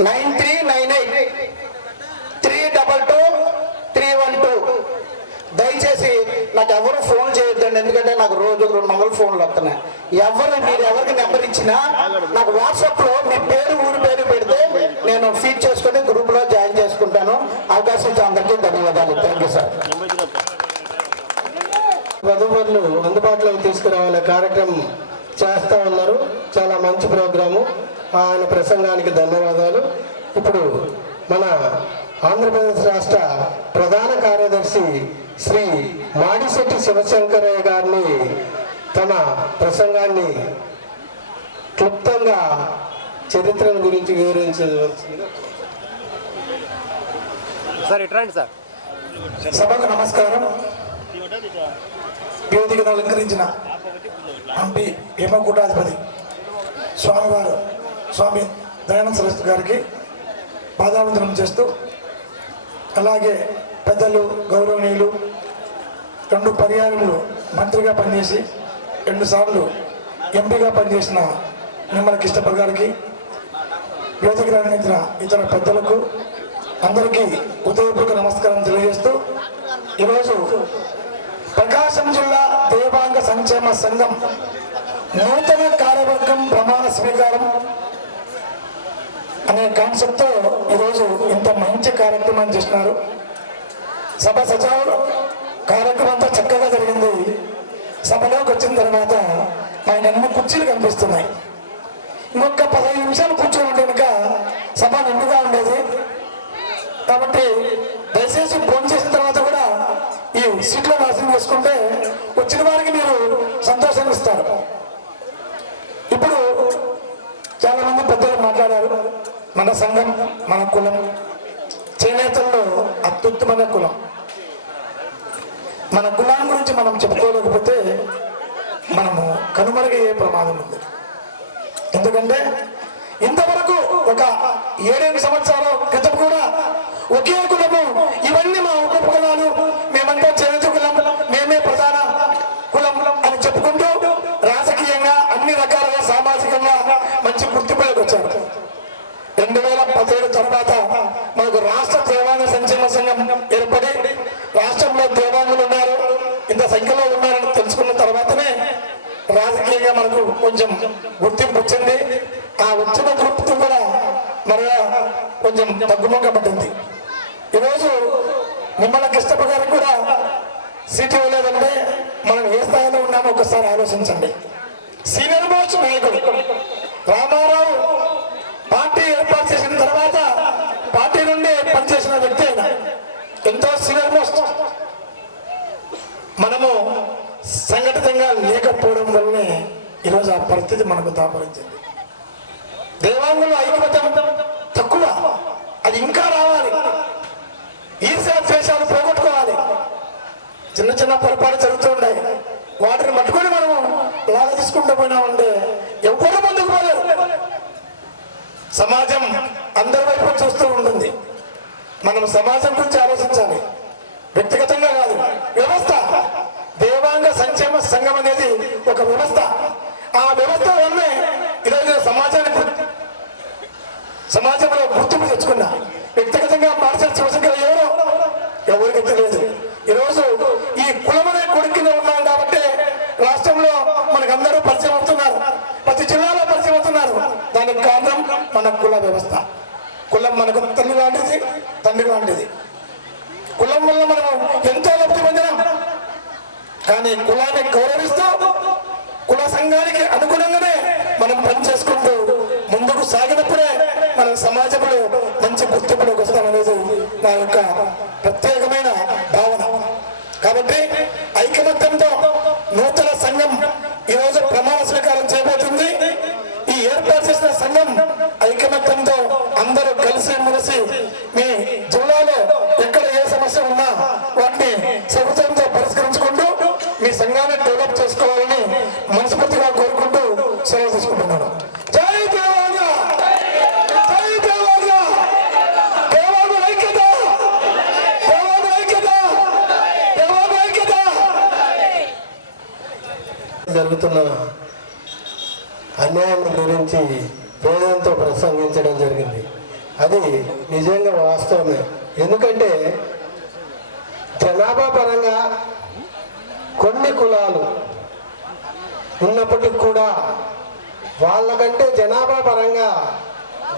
322 దయచేసి నాకు ఎవరు ఫోన్ చేయొద్దండి, ఎందుకంటే నాకు రోజు 200 ఫోన్లు వస్తున్నాయి. మీరు ఎవరికి నెంబర్ ఇచ్చినా నాకు వాట్సాప్ లో మీ పేరు, ఊరి పేరు పెడితే నేను ఫీడ్ చేసుకుని గ్రూప్ లో జాయిన్ చేసుకుంటాను. అవకాశం ఇచ్చిన అందరికీ ధన్యవాదాలు. Thank you sir. వధువులు అందుబాటులోకి తీసుకురావాలనే కార్యక్రమం చేస్తూ ఉన్నారు. చాలా మంచి ప్రోగ్రాము. ఆయన ప్రసంగానికి ధన్యవాదాలు. ఇప్పుడు మన ఆంధ్రప్రదేశ్ రాష్ట్ర ప్రధాన కార్యదర్శి శ్రీ మాడిశెట్టి శివశంకరయ్య గారిని తన ప్రసంగాన్ని క్లుప్తంగా చరిత్ర గురించి వివరించవలసిందిగా. Sir ఇట్రండి sir. సభకు నమస్కారం. వేదికను అలంకరించిన ఎంపీ హేమకూటాధిపతి స్వామివారు స్వామి దయానంద సరస్వతి గారికి పాదావందనం చేస్తూ, అలాగే పెద్దలు, గౌరవనీయులు, 2 పర్యాయములు మంత్రిగా పనిచేసి 2 సార్లు ఎంపీగా పనిచేసిన నిమ్మల కిష్టపల్ గారికి, వేదికను అలంకరించిన ఇతర పెద్దలకు అందరికీ హృదయపూర్వక నమస్కారం తెలియజేస్తూ, ఈరోజు ప్రకాశం జిల్లా దేవాంగ సంక్షేమ సంఘం నూతన కార్యవర్గం ప్రమాణ స్వీకారం అనే కాన్సెప్ట్తో ఈరోజు ఇంత మంచి కార్యక్రమాన్ని చేస్తున్నారు. సభ సజావులు కార్యక్రమం అంతా చక్కగా జరిగింది. సభలోకి వచ్చిన తర్వాత ఆయన అన్ని కుర్చీలు కనిపిస్తున్నాయి. ఇంకొక 15 నిమిషాలు కూర్చొని కనుక సభ నిండుగా ఉండేది. కాబట్టి దయచేసి ఫోన్ చేసిన తర్వాత కూడా ఈ సీట్లో నాశనం చేసుకుంటే వచ్చిన వారికి మీరు సంతోషాన్ని ఇస్తారు. ఇప్పుడు చాలా మంది పెద్దలు మాట్లాడారు. మన సంఘం, మన కులం, చేనేతల్లో అత్యుత్తమైన కులం. మన కులాన్ని గురించి గురించి మనం చెప్పుకోలేకపోతే మనము కనుమరుగయ్యే ప్రమాదం ఉంది. ఎందుకంటే ఇంతవరకు ఒక 7 సంవత్సరాల క్రితం కూడా ఒకే కులము, ఇవన్నీ మా ఉప కులాలు, మేమంతా చేనేత కులం, మేమే ప్రధాన కులం అని చెప్పుకుంటూ రాజకీయంగా అన్ని రకాలుగా సామాజికంగా మంచి గుర్తింపులకు వచ్చారు. 2017 తర్వాత మనకు రాష్ట్ర దేవాంగ సంక్షేమ సంఘం ఏర్పడి రాష్ట్రంలో దేవాంగులు ఉన్నారు, ఇంత సంఖ్యలో ఉన్నారని తెలుసుకున్న తర్వాతనే రాజకీయంగా మనకు కొంచెం గుర్తింపు వచ్చింది. ఆ వచ్చిన గుర్తింపు కూడా మరలా కొంచెం తగ్గుముఖ పట్టింది. ఈరోజు నిమ్మల కృష్ణప్ప గారికి కూడా సీట్ ఇవ్వలేదంటే మనం ఏ స్థాయిలో ఉన్నామో ఒకసారి ఆలోచించండి. సీనియర్ మోస్ట్ నాయకుడు రామారావు పార్టీ ఏర్పాటు చేసిన తర్వాత పార్టీ నుండి పనిచేసిన వ్యక్తి అయినా ఎంతో సీనియర్ మోస్ట్. మనము సంఘటితంగా లేకపోవడం వల్లనే ఈరోజు ఆ పరిస్థితి మనకు దాపరించింది. దేవాంగుల ఐక్యమత్యం తక్కువ, అది ఇంకా రావాలి. ఈర్ష్య ద్వేషాలు పోగొట్టుకోవాలి. చిన్న చిన్న పొరపాటు జరుగుతుంటాయి, వాటిని పట్టుకొని మనము లాగ తీసుకుంటూ పోయినామంటే ఎవరు ముందుకు పోలేరు. సమాజం అందరి వైపు చూస్తూ ఉంటుంది. మనం సమాజం గురించి ఆలోచించాలి, వ్యక్తిగతంగా కాదు. వ్యవస్థ, దేవాంగ సంక్షేమ సంఘం అనేది ఒక వ్యవస్థ. ఆ వ్యవస్థ వల్లే ఈరోజు సమాజంలో గుర్తింపు తెచ్చుకున్నా. వ్యక్తిగతంగా మార్చాల్సిన అవసరం ఎవరికి తెలియదు. ఈరోజు ఈ కులమనే కొడుకునే ఉన్నాం కాబట్టి రాష్ట్రంలో మనకందరూ పరిచయం అవుతున్నారు, ప్రతి జిల్లాలో పరిచయం అవుతున్నారు. దానికి కారణం మన కుల వ్యవస్థ. కులం మనకు తల్లి లాంటిది, తండ్రి లాంటిది. కులం వల్ల మనం ఎంతో లబ్ధి పొందినాం. కానీ కులాన్ని గౌరవిస్తూ కుల సంఘానికి అనుగుణంగానే మనం పనిచేసుకుంటూ ముందుకు సాగినప్పుడే మనం సమాజంలో మంచి గుర్తింపులోకి వస్తామనేది నా యొక్క ప్రత్యేకమైన భావన. కాబట్టి ఐకమత్యంతో నూతన సంఘం ఈరోజు ప్రమాణ స్వీకారం చేయబోతుంది. ఈ ఏర్పాటు చేసిన సంఘం ఐకమత్యంతో అందరూ కలిసి మెలిసి మీ జిల్లాలో ఎక్కడ ఏ సమస్య ఉన్నా వాటిని సహృదయంతో పరిష్కరించుకుంటూ మీ సంఘాన్ని డెవలప్ చేసుకోవాలని మనస్ఫూర్తిగా కోరుకుంటూ సెలవు తీసుకుంటున్నాను. జై దేవాంగ, జై దేవాంగ, దేవాంగ ఐక్యత, దేవాంగ ఐక్యత, దేవాంగ ఐక్యత. జరుగుతున్న అన్యాయం గురించి వేదంతో ప్రసంగించడం జరిగింది. అది నిజంగా వాస్తవమే. ఎందుకంటే జనాభా పరంగా కొన్ని కులాలు ఉన్నప్పటికీ కూడా వాళ్ళకంటే జనాభా పరంగా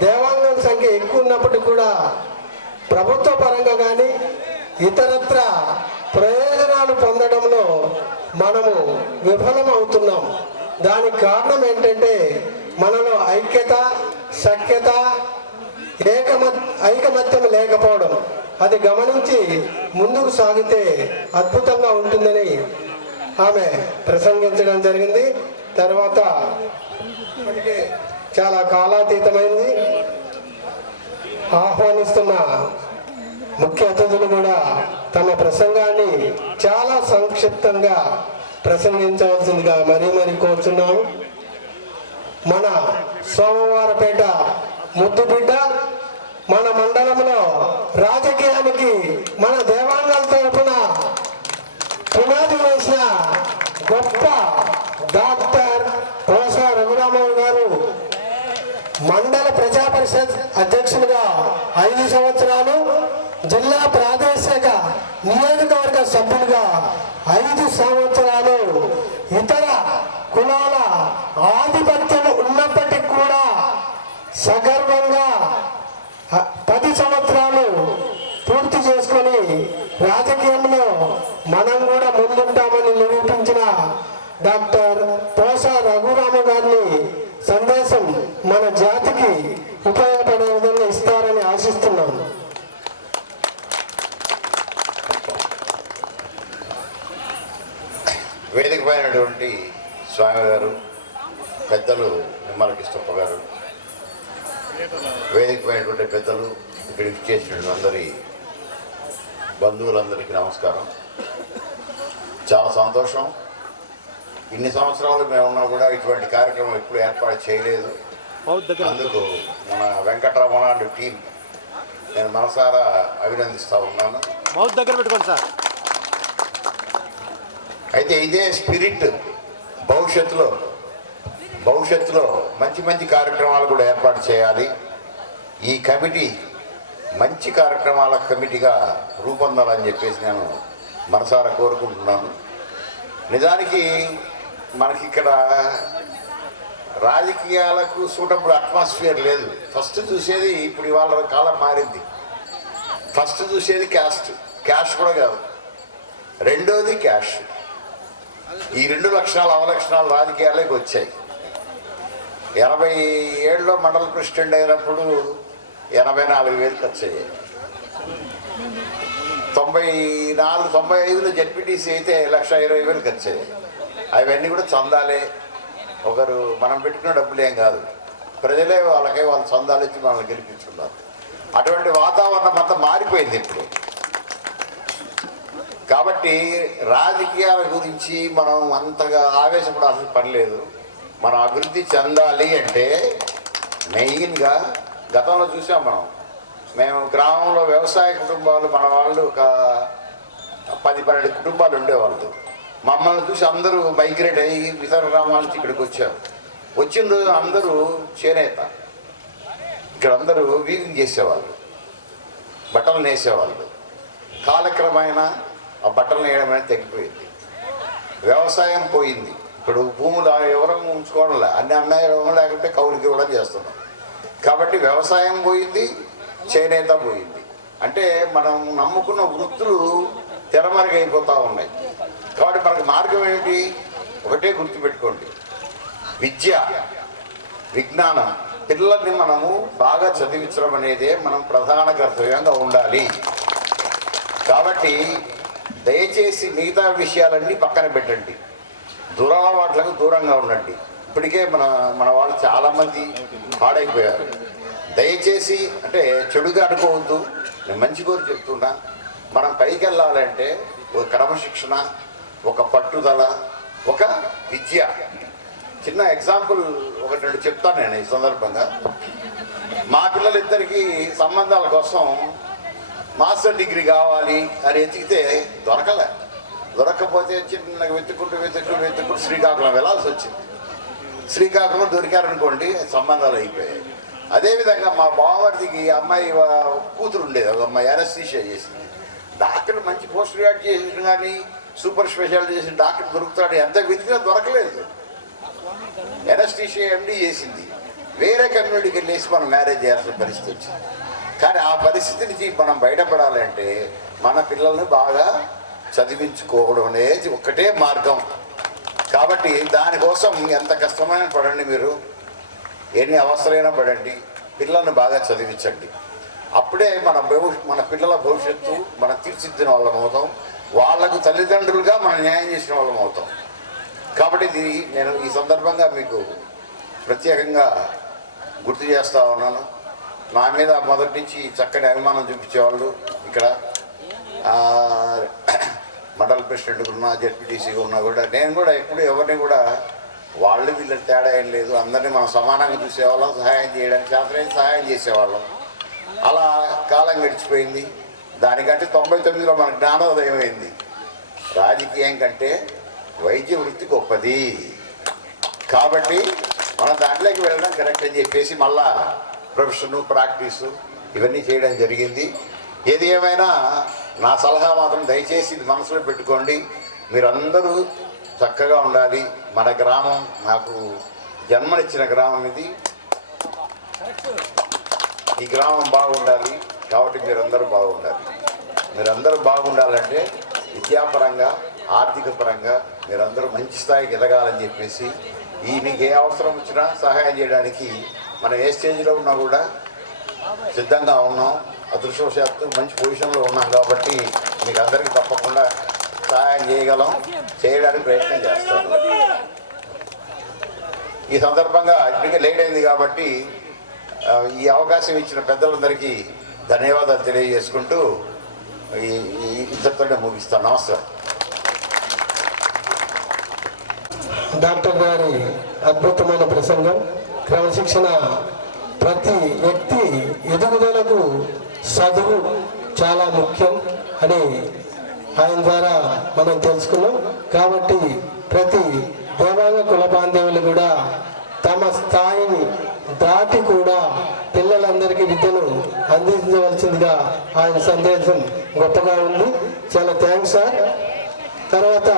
దేవాంగం సంఖ్య ఎక్కువ ఉన్నప్పటికీ కూడా ప్రభుత్వ పరంగా కానీ ఇతరత్ర ప్రయోజనాలు పొందడంలో మనము విఫలం అవుతున్నాం. దానికి కారణం ఏంటంటే మనలో ఐక్యత, సఖ్యత, ఐకమత్యం లేకపోవడం. అది గమనించి ముందుకు సాగితే అద్భుతంగా ఉంటుందని ఆమె ప్రసంగించడం జరిగింది. తర్వాత చాలా కాలాతీతమైంది. ఆహ్వానిస్తున్న ముఖ్య అతిథులు కూడా తమ ప్రసంగాన్ని చాలా సంక్షిప్తంగా ప్రసంగించవలసిందిగా మరీ కోరుతున్నాము. మన సోమవారపేట ముద్దుబిడ్డ, మన మండలంలో రాజకీయానికి మన దేవాంగాల తరపున పునాది వేసిన గొప్ప డాక్టర్ పోసా రఘురామరావు గారు మండల ప్రజా పరిషత్ అధ్యక్షులుగా 5 సంవత్సరాలు, జిల్లా ప్రాదేశిక నియోజకవర్గ సభ్యులుగా 5 సంవత్సరాలు, ఇతర కులాల ఆధిపత్యం ఉన్నప్పటికీ కూడా సగర్వంగా 10 సంవత్సరాలు పూర్తి చేసుకొని రాజకీయంలో మనం కూడా ముందుంటామని నిరూపించిన డాక్టర్ పోసా రఘురామ గారిని సందేశం మన జాతికి ఉపయోగపడే విధంగా ఇస్తారని ఆశిస్తున్నాను. వేదిక పైనటువంటి స్వామి గారు, పెద్దలు నిమ్మల కృష్ణప్ప గారు, వేదిక పైనటువంటి పెద్దలు, ఇక్కడికి చేసినటువంటి అందరి బంధువులందరికీ నమస్కారం. చాలా సంతోషం. ఇన్ని సంవత్సరాలు మేము ఉన్నా కూడా ఇటువంటి కార్యక్రమం ఎప్పుడు ఏర్పాటు చేయలేదు. అందుకు మన వెంకటరమణ టీం నేను మనసారా అభినందిస్తూ ఉన్నాను. మౌత్ దగ్గర పెట్టుకోండి సార్. అయితే ఇదే స్పిరిట్ భవిష్యత్తులో మంచి మంచి కార్యక్రమాలు కూడా ఏర్పాటు చేయాలి. ఈ కమిటీ మంచి కార్యక్రమాల కమిటీగా రూపొందాలని చెప్పేసి నేను మనసారా కోరుకుంటున్నాను. నిజానికి మనకి ఇక్కడ రాజకీయాలకు సూటబుల్ అట్మాస్ఫియర్ లేదు. ఫస్ట్ చూసేది, ఇప్పుడు ఇవాళ కాలం మారింది, ఫస్ట్ చూసేది క్యాష్ కూడా కాదు, రెండోది క్యాష్. ఈ 2 లక్షణాలు అవలక్షణాలు రాజకీయాలకు వచ్చాయి. 87లో మండల ప్రెసిడెంట్ అయినప్పుడు 84,000 ఖర్చు అయ్యాయి. 95లో జెడ్పీటీసీ అయితే 1,20,000 ఖర్చు అయ్యాయి. అవన్నీ కూడా చందాలే, ఒకరు మనం పెట్టుకున్న డబ్బులేం కాదు, ప్రజలే వాళ్ళు చందాలు ఇచ్చి మనల్ని గెలిపించుకున్నారు. అటువంటి వాతావరణం అంతా మారిపోయింది ఇప్పుడు. కాబట్టి రాజకీయాల గురించి మనం అంతగా ఆవేశపడాల్సిన పని లేదు. మనం అభివృద్ధి చెందాలి అంటే మెయిన్గా గతంలో చూసాం మేము గ్రామంలో వ్యవసాయ కుటుంబాలు, మన వాళ్ళు ఒక 10-12 కుటుంబాలు ఉండేవాళ్ళు. మమ్మల్ని చూసి అందరూ మైగ్రేట్ అయ్యి ఇతర గ్రామాల నుంచి ఇక్కడికి వచ్చారు. వచ్చిన రోజు అందరూ చేనేత, ఇక్కడ అందరూ వీవింగ్ చేసేవాళ్ళు, బట్టలు నేసేవాళ్ళు. కాలక్రమేణా ఆ బట్టలు నేయడం అనేది తగ్గిపోయింది. వ్యవసాయం పోయింది. ఇప్పుడు భూములు ఎవరం ఉంచుకోవడంలే, అన్ని అమ్మాయిలు లేకుంటే కౌలుకి ఇవ్వడం చేస్తున్నాం. కాబట్టి వ్యవసాయం పోయింది, చేనేత పోయింది. అంటే మనం నమ్ముకున్న వృత్తులు తెరమరుగైపోతూ ఉన్నాయి. కాబట్టి మనకు మార్గం ఏంటి? ఒకటే గుర్తుపెట్టుకోండి, విద్య, విజ్ఞానం. పిల్లల్ని మనము బాగా చదివించడం అనేదే మనం ప్రధాన కర్తవ్యంగా ఉండాలి. కాబట్టి దయచేసి మిగతా విషయాలన్నీ పక్కన పెట్టండి, దురలవాట్లకు దూరంగా ఉండండి. ఇప్పటికే మన వాళ్ళు చాలామంది పాడైపోయారు. దయచేసి అంటే చెడుగా అనుకోవద్దు, నేను మంచి కోరి చెప్తున్నా. మనం పైకి వెళ్ళాలంటే ఒక క్రమశిక్షణ, ఒక పట్టుదల, ఒక విద్య. చిన్న ఎగ్జాంపుల్ 1-2 చెప్తాను నేను ఈ సందర్భంగా. మా పిల్లలిద్దరికీ సంబంధాల కోసం మాస్టర్ డిగ్రీ కావాలి అని ఎతికితే దొరకకపోతే చిన్నగా వెతుక్కుంటూ శ్రీకాకుళం వెళ్ళాల్సి వచ్చింది. శ్రీకాకుళం దొరికారనుకోండి, సంబంధాలు అయిపోయాయి. అదేవిధంగా మా బావమరిదికి అమ్మాయి కూతురు ఉండేది, ఒక అమ్మాయి అనస్థీషియా చేసింది. డాక్టర్ మంచి పోస్ట్ గ్రాడ్యుయేట్ చేసిన కానీ సూపర్ స్పెషాలిటీ చేసిన డాక్టర్ దొరుకుతాడు, ఎంత వెతికినా దొరకలేదు. అనస్థీషియా ఎండీ చేసింది, వేరే కమ్యూనిటీకి వెళ్ళేసి మనం మ్యారేజ్ చేయాల్సిన పరిస్థితి వచ్చింది. కానీ ఆ పరిస్థితి నుంచి మనం బయటపడాలంటే మన పిల్లల్ని బాగా చదివించుకోవడం అనేది ఒక్కటే మార్గం. కాబట్టి దానికోసం ఎంత కష్టమైనా పడండి, మీరు ఎన్ని అవసరమైనా పడండి, పిల్లల్ని బాగా చదివించండి. అప్పుడే మన పిల్లల భవిష్యత్తు మనం తీర్చిదిద్దిన వాళ్ళం అవుతాం, వాళ్లకు తల్లిదండ్రులుగా మనం న్యాయం చేసిన వాళ్ళం అవుతాం. కాబట్టి ఇది నేను ఈ సందర్భంగా మీకు ప్రత్యేకంగా గుర్తు చేస్తూ ఉన్నాను. నా మీద మొదటి నుంచి చక్కని అభిమానం చూపించేవాళ్ళు. ఇక్కడ మండల ప్రెసిడెంట్ ఉన్నా, జెడ్పీటీసీగా ఉన్నా కూడా నేను కూడా ఎప్పుడు ఎవరిని కూడా వాళ్ళు వీళ్ళని తేడా ఏం లేదు, అందరినీ మనం సమానంగా చూసేవాళ్ళం, సహాయం చేయడానికి శాస్త్రం సహాయం చేసేవాళ్ళం. అలా కాలం గడిచిపోయింది. దానికంటే 99లో మన జ్ఞానోదయం అయింది. రాజకీయం కంటే వైద్య వృత్తి గొప్పది, కాబట్టి మనం దాంట్లోకి వెళ్ళడం కరెక్ట్ అని చెప్పేసి మళ్ళా ప్రొఫెషను, ప్రాక్టీసు ఇవన్నీ చేయడం జరిగింది. ఏది ఏమైనా నా సలహా మాత్రం దయచేసి ఇది మనసులో పెట్టుకోండి. మీరందరూ చక్కగా ఉండాలి. మన గ్రామం, నాకు జన్మనిచ్చిన గ్రామం ఇది. ఈ గ్రామం బాగుండాలి కాబట్టి మీరందరూ బాగుండాలి. మీరందరూ బాగుండాలంటే విద్యాపరంగా, ఆర్థిక పరంగా మీరందరూ మంచి స్థాయికి ఎదగాలని చెప్పేసి మీకు ఏ అవసరం వచ్చినా సహాయం చేయడానికి మనం ఏ స్టేజ్లో ఉన్నా కూడా సిద్ధంగా ఉన్నాం. అదృష్టవశాత్తు మంచి పొజిషన్లో ఉన్నాం కాబట్టి మీకు అందరికీ తప్పకుండా సహాయం చేయడానికి ప్రయత్నం చేస్తాను. ఈ సందర్భంగా ఇప్పటికే లేట్ అయింది కాబట్టి ఈ అవకాశం ఇచ్చిన పెద్దలందరికీ ధన్యవాదాలు తెలియజేసుకుంటూ ఈ ఇద్దరితోనే ముగిస్తాను. నమస్కారం. డాక్టర్ గారి అద్భుతమైన ప్రసంగం. క్రమశిక్షణ ప్రతి వ్యక్తి ఎదుగుదలకు చదువు చాలా ముఖ్యం అని ఆయన ద్వారా మనం తెలుసుకున్నాం. కాబట్టి ప్రతి దేవాంగ కుల బాంధవులు కూడా తమ స్థాయిని దాటి కూడా పిల్లలందరికీ విద్యను అందించవలసిందిగా ఆయన సందేశం గొప్పగా ఉంది. చాలా థ్యాంక్స్ సార్. తర్వాత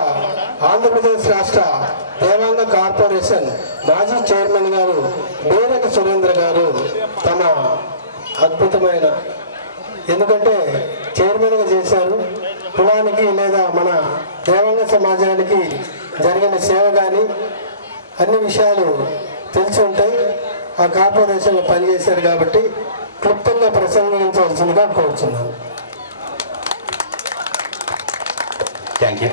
ఆంధ్రప్రదేశ్ రాష్ట్ర దేవాంగ కార్పొరేషన్ మాజీ చైర్మన్ గారు బేరక సురేంద్ర గారు తమ అద్భుతమైన, ఎందుకంటే చైర్మన్గా చేశారు, కులానికి లేదా మన దేవాంగ సమాజానికి జరిగిన సేవ కానీ అన్ని విషయాలు తెలిసి ఉంటాయి. ఆ కార్పొరేషన్లో పనిచేశారు కాబట్టి క్లుప్తంగా ప్రసంగించవలసిందిగా కోరుతున్నాను. Thank you.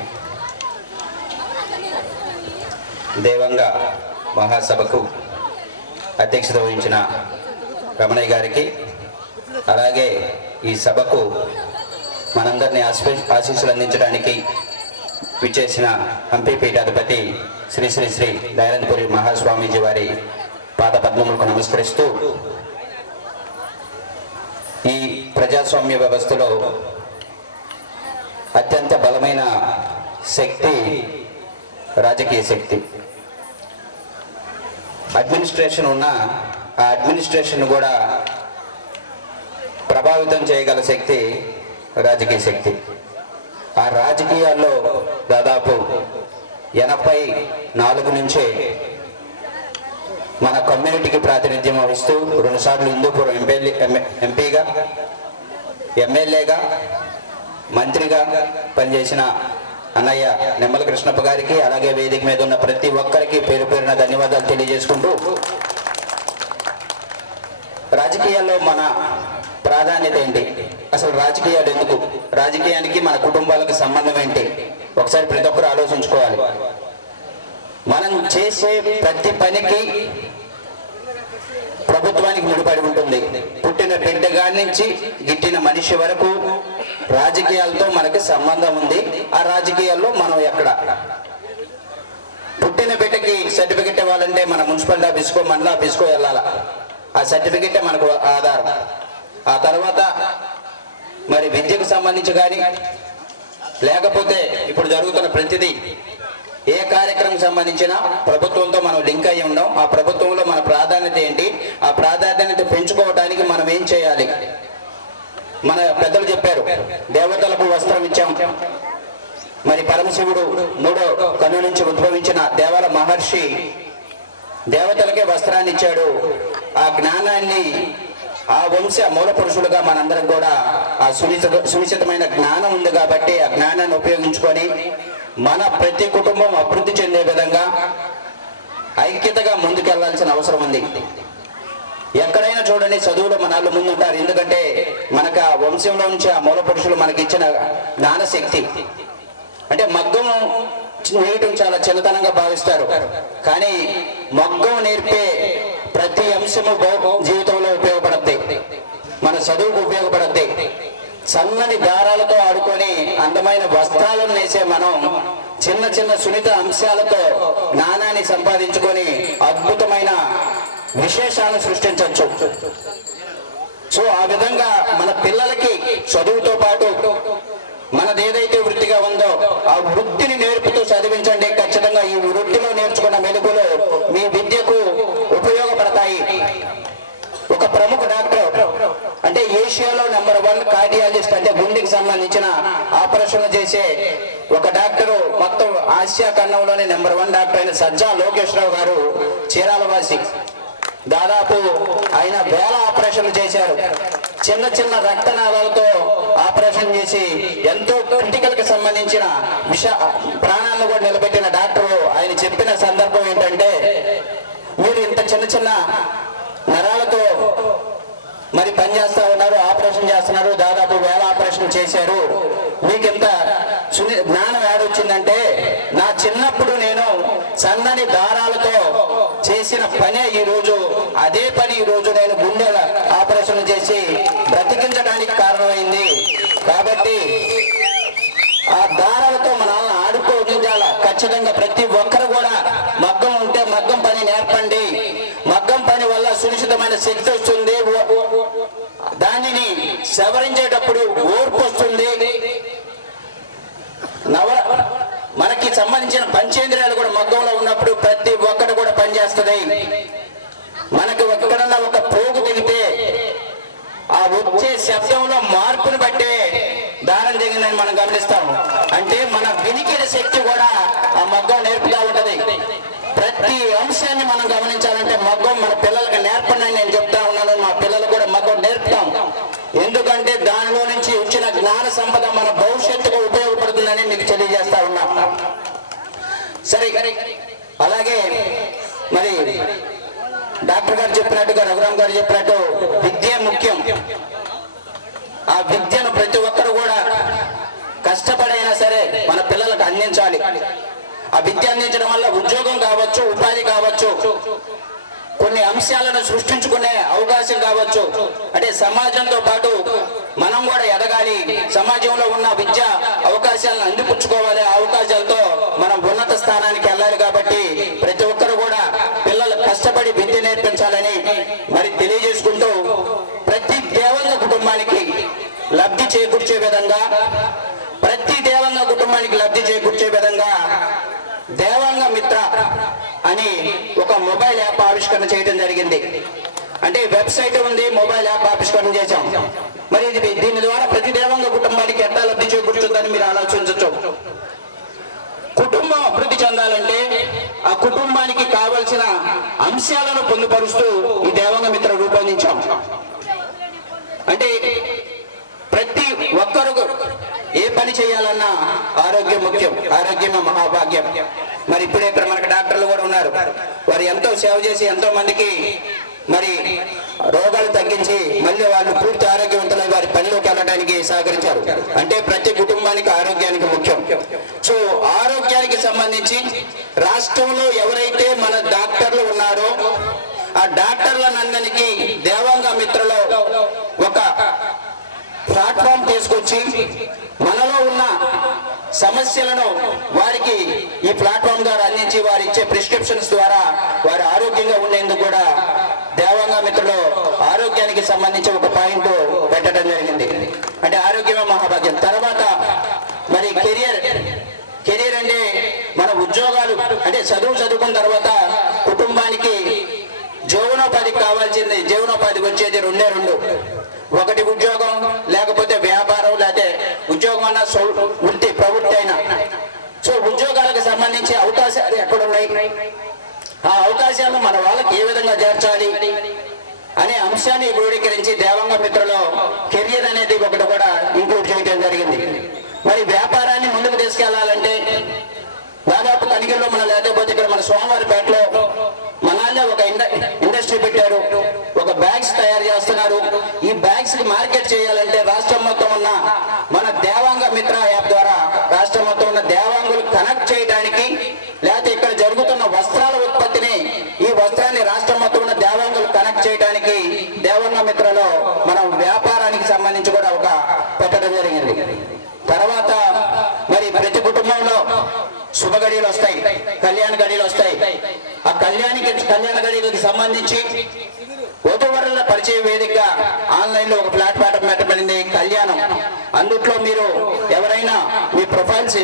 దేవాంగ మహాసభకు అధ్యక్షత వహించిన రమణయ్య గారికి, అలాగే ఈ సభకు మనందరినీ ఆశీస్సులు అందించడానికి విచ్చేసిన హంపి పీఠాధిపతి శ్రీ శ్రీ శ్రీ దయానందపురి మహాస్వామీజీ వారి పాద పద్మములకు నమస్కరిస్తూ, ఈ ప్రజాస్వామ్య వ్యవస్థలో అత్యంత బలమైన శక్తి రాజకీయ శక్తి. అడ్మినిస్ట్రేషన్ ఉన్న ఆ అడ్మినిస్ట్రేషన్ కూడా ప్రభావితం చేయగల శక్తి రాజకీయ శక్తి. ఆ రాజకీయాల్లో దాదాపు 84 నుంచే మన కమ్యూనిటీకి ప్రాతినిధ్యం వహిస్తూ 2 సార్లు హిందూపురం ఎంపీగా, ఎమ్మెల్యేగా, మంత్రిగా పనిచేసిన అన్నయ్య నిమ్మల కృష్ణప్ప గారికి, అలాగే వేదిక మీద ఉన్న ప్రతి ఒక్కరికి పేరు పేరున ధన్యవాదాలు తెలియజేసుకుంటూ, రాజకీయాల్లో మన ప్రాధాన్యత ఏంటి, అసలు రాజకీయాలు ఎందుకు, రాజకీయానికి మన కుటుంబాలకు సంబంధం ఏంటి, ఒకసారి ప్రతి ఒక్కరు ఆలోచించుకోవాలి. మనం చేసే ప్రతి పనికి ప్రభుత్వానికి ముడిపడి ఉంటుంది. పుట్టిన బిడ్డగా నుంచి గిట్టిన మనిషి వరకు రాజకీయాలతో మనకి సంబంధం ఉంది. ఆ రాజకీయాల్లో మనం ఎక్కడ, పుట్టిన బిడ్డకి సర్టిఫికెట్ ఇవ్వాలంటే మన మున్సిపల్ ఆఫీస్కో మండల ఆఫీస్కో వెళ్ళాలా, ఆ సర్టిఫికెటే మనకు ఆధారం. ఆ తర్వాత మరి విద్యకు సంబంధించి కానీ, లేకపోతే ఇప్పుడు జరుగుతున్న ప్రతిదీ ఏ కార్యక్రమం సంబంధించినా ప్రభుత్వంతో మనం లింక్ అయ్యి ఉన్నాం. ఆ ప్రభుత్వంలో మన ప్రాధాన్యత ఏంటి, ఆ ప్రాధాన్యత పెంచుకోవడానికి మనం ఏం చేయాలి. మన పెద్దలు చెప్పారు, దేవతలకు వస్త్రం ఇచ్చాం. మరి పరమశివుడు 3వ కన్ను నుంచి ఉద్భవించిన దేవల మహర్షి దేవతలకే వస్త్రాన్ని ఇచ్చాడు. ఆ జ్ఞానాన్ని, ఆ వంశ మూల పురుషులుగా మనందరం కూడా ఆ సునిశ్చితమైన జ్ఞానం ఉంది కాబట్టి ఆ జ్ఞానాన్ని ఉపయోగించుకొని మన ప్రతి కుటుంబం అభివృద్ధి చెందే విధంగా ఐక్యతగా ముందుకెళ్లాల్సిన అవసరం ఉంది. ఎక్కడైనా చూడండి, చదువులో మన వాళ్ళు ముందుంటారు. ఎందుకంటే మనకు ఆ వంశంలో నుంచి ఆ మూల పురుషులు మనకి ఇచ్చిన జ్ఞానశక్తి. అంటే మగ్గం నేయటం చాలా చిన్నతనంగా భావిస్తారు, కానీ మగ్గం నేర్పే ప్రతి అంశము జీవితంలో ఉపయోగపడద్ది, మన చదువుకు ఉపయోగపడద్ది. సన్నని దారాలతో ఆడుకొని అందమైన వస్త్రాలను నేసే మనం చిన్న చిన్న సున్నిత అంశాలతో జ్ఞానాన్ని సంపాదించుకొని అద్భుతమైన విశేషాలను సృష్టించవచ్చు. సో ఆ విధంగా మన పిల్లలకి చదువుతో పాటు మనదేదైతే వృత్తిగా ఉందో ఆ వృత్తిని నేర్పుతూ చదివించండి. ఖచ్చితంగా ఈ వృత్తిలో నేర్చుకున్న మెలుగులు మీ విద్యకు ఉపయోగపడతాయి. ఒక ప్రముఖ డాక్టర్, అంటే ఏషియాలో నెంబర్ 1 కార్డియాలజిస్ట్, అంటే గుండెకి సంబంధించిన ఆపరేషన్లు చేసే ఒక డాక్టరు, మొత్తం ఆసియా ఖండంలోనే నెంబర్ 1 డాక్టర్ అయిన సజ్జా లోకేశ్వరరావు గారు చీరాలవాసి. దాదాపు ఆయన 1000 ఆపరేషన్లు చేశారు. చిన్న చిన్న రక్తనాళాలతో ఆపరేషన్ చేసి ఎంతో క్రిటికల్ కి సంబంధించిన ప్రాణాలను కూడా నిలబెట్టిన డాక్టరు ఆయన చెప్పిన సందర్భం ఏంటంటే, మీరు ఇంత చిన్న చిన్న నరాలతో మరి పనిచేస్తా ఉన్నారు, ఆపరేషన్ చేస్తున్నారు, దాదాపు 1000 ఆపరేషన్ చేశారు, మీకింత జ్ఞానం ఏడొచ్చిందంటే, నా చిన్నప్పుడు నేను సన్నని దారాలతో చేసిన పనే ఈ రోజు, అదే పని ఈ రోజు నేను గుండెల ఆపరేషన్ చేసి బ్రతికించడానికి కారణమైంది. కాబట్టి ఆ దారాలతో మన ఆడుకోవాలి. ఖచ్చితంగా ప్రతి ఒక్కరు కూడా శక్తి వస్తుంది, దానిని సవరించేటప్పుడు ఓర్పు వస్తుంది. మనకి సంబంధించిన పంచేంద్రియాలు కూడా మగ్గంలో ఉన్నప్పుడు ప్రతి ఒక్కటి కూడా పనిచేస్తుంది. మనకు ఎక్కడన్నా ఒక పోగు దిగితే ఆ వచ్చే శబ్దంలో మార్పును బట్టే దారం దిగిందని మనం గమనిస్తాం. అంటే మన వినికిడి శక్తి కూడా ఆ మగ్గం నేర్పుతా ఉంటది. ప్రతి అంశాన్ని మనం గమనించాలంటే మగ్గం మన పిల్లలకి నేర్పండి నేను చెప్తా ఉన్నాను. మా పిల్లలు కూడా మగ్గం నేర్పుతాం. ఎందుకంటే దానిలో నుంచి వచ్చిన జ్ఞాన సంపద మన భవిష్యత్తుకు ఉపయోగపడుతుందని మీకు తెలియజేస్తా ఉన్నా. సరే, అలాగే మరి డాక్టర్ గారు చెప్పినట్టుగా, రఘురామ్ గారు చెప్పినట్టు విద్య ముఖ్యం. ఆ విద్యను ప్రతి ఒక్కరు కూడా కష్టపడైనా సరే మన పిల్లలకు అందించాలి. ఆ విద్య అందించడం వల్ల ఉద్యోగం కావచ్చు, ఉపాధి కావచ్చు, కొన్ని అంశాలను సృష్టించుకునే అవకాశం కావచ్చు. అంటే సమాజంతో పాటు మనం కూడా ఎదగాలి, సమాజంలో ఉన్న విద్య అవకాశాలను అందిపుచ్చుకోవాలి, ఆ అవకాశాలతో మనం ఉన్నత స్థానానికి వెళ్ళాలి. కాబట్టి ప్రతి ఒక్కరు కూడా పిల్లలు కష్టపడి విద్య నేర్పించాలని మరి తెలియజేసుకుంటూ, ప్రతి దేవంగ కుటుంబానికి లబ్ధి చేకూర్చే విధంగా, ప్రతి దేవంగ కుటుంబానికి లబ్ధి చేకూర్చే విధంగా దేవాంగ మిత్ర అని ఒక మొబైల్ యాప్ ఆవిష్కరణ చేయడం జరిగింది. అంటే వెబ్సైట్ ఉంది, మొబైల్ యాప్ ఆవిష్కరణ చేశాం. మరి దీని ద్వారా ప్రతి దేవాంగ కుటుంబానికి ఎట్లా లబ్ధి చేకూరుతుందని మీరు ఆలోచించవచ్చు. కుటుంబం అభివృద్ధి చెందాలంటే ఆ కుటుంబానికి కావలసిన అంశాలను పొందుపరుస్తూ ఈ దేవాంగ మిత్ర రూపొందించాం. అంటే ప్రతి ఒక్కరు ఏ పని చేయాలన్నా ఆరోగ్యం ముఖ్యం, ఆరోగ్యమే మహాభాగ్యం. మరి ఇప్పుడే ఇక్కడ మనకి డాక్టర్లు కూడా ఉన్నారు. వారు ఎంతో సేవ చేసి ఎంతో మందికి మరి రోగాలు తగ్గించి మళ్ళీ వాళ్ళు పూర్తి ఆరోగ్యవంతులై వారి పనిలోకి వెళ్ళడానికి సహకరించారు. అంటే ప్రతి కుటుంబానికి ఆరోగ్యానికి ముఖ్యం. సో ఆరోగ్యానికి సంబంధించి రాష్ట్రంలో ఎవరైతే మన డాక్టర్లు ఉన్నారో ఆ డాక్టర్లందరికీ దేవాంగ మిత్రలో ఒక ప్లాట్ఫామ్ తీసుకొచ్చి మనలో ఉన్న సమస్యలను వారికి ఈ ప్లాట్ఫామ్ ద్వారా అందించి వారు ఇచ్చే ప్రిస్క్రిప్షన్స్ ద్వారా వారు ఆరోగ్యంగా ఉండేందుకు కూడా దేవాంగ మిత్రులు ఆరోగ్యానికి సంబంధించి ఒక పాయింట్ పెట్టడం జరిగింది. అంటే ఆరోగ్యమే మహాభాగ్యం. తర్వాత మరి కెరియర్ అంటే మన ఉద్యోగాలు, అంటే చదువుకున్న తర్వాత కుటుంబానికి జీవనోపాధికి కావాల్సింది, జీవనోపాధికి వచ్చేది రెండు. ఒకటి ఉద్యోగం, లేకపోతే వ్యాపారం, లేకపోతే ఉద్యోగం అన్న వృత్తి ప్రవృత్తి అయినా. సో ఉద్యోగాలకు సంబంధించి అవకాశాలు ఎక్కడున్నాయి, ఆ అవకాశాలను మన వాళ్ళకి ఏ విధంగా చేర్చాలి అనే అంశాన్ని క్రోడీకరించి దేవాంగ మిత్రలో కెరియర్ అనేది ఒకటి కూడా ఇంక్లూడ్ చేయడం జరిగింది. మరి వ్యాపారాన్ని ముందుకు తీసుకెళ్లాలంటే దాదాపు కనిగిరిలో మన, లేకపోతే ఇక్కడ మన సోమవారిపేటలో మనాలే ఒక ఇండస్ట్రీ పెట్టారు, ఒక బ్యాగ్స్ తయారు చేస్తున్నారు. ఈ బ్యాగ్స్ కి మార్కెట్ చేయాలంటే రాష్ట్రం మొత్తం ఉన్న మన దేవాంగ మిత్ర యాప్ ద్వారా రాష్ట్రం మొత్తం ఉన్న దేవాంగులు కనెక్ట్ చేయడానికి, లేకపోతే ఇక్కడ జరుగుతున్న వస్త్రాల ఉత్పత్తిని, ఈ వస్త్రాన్ని రాష్ట్రం మొత్తం ఉన్న దేవాంగులు కనెక్ట్ చేయడానికి దేవాంగ మిత్రలో మనం వ్యాపారానికి సంబంధించి కూడా ఒక పెట్టడం జరిగింది. తర్వాత మరి ప్రతి కుటుంబంలో శుభ గడియలు వస్తాయి, కళ్యాణ గడియలు వస్తాయి. ఆ కళ్యాణ గడియలకు సంబంధించి వధూవరుల పరిచయ వేదికగా ఆన్లైన్ లో ఒక ప్లాట్ఫామ్ పెట్టబడింది, కళ్యాణం. అందుట్లో మీరు ఎవరైనా మీ ప్రొఫైల్స్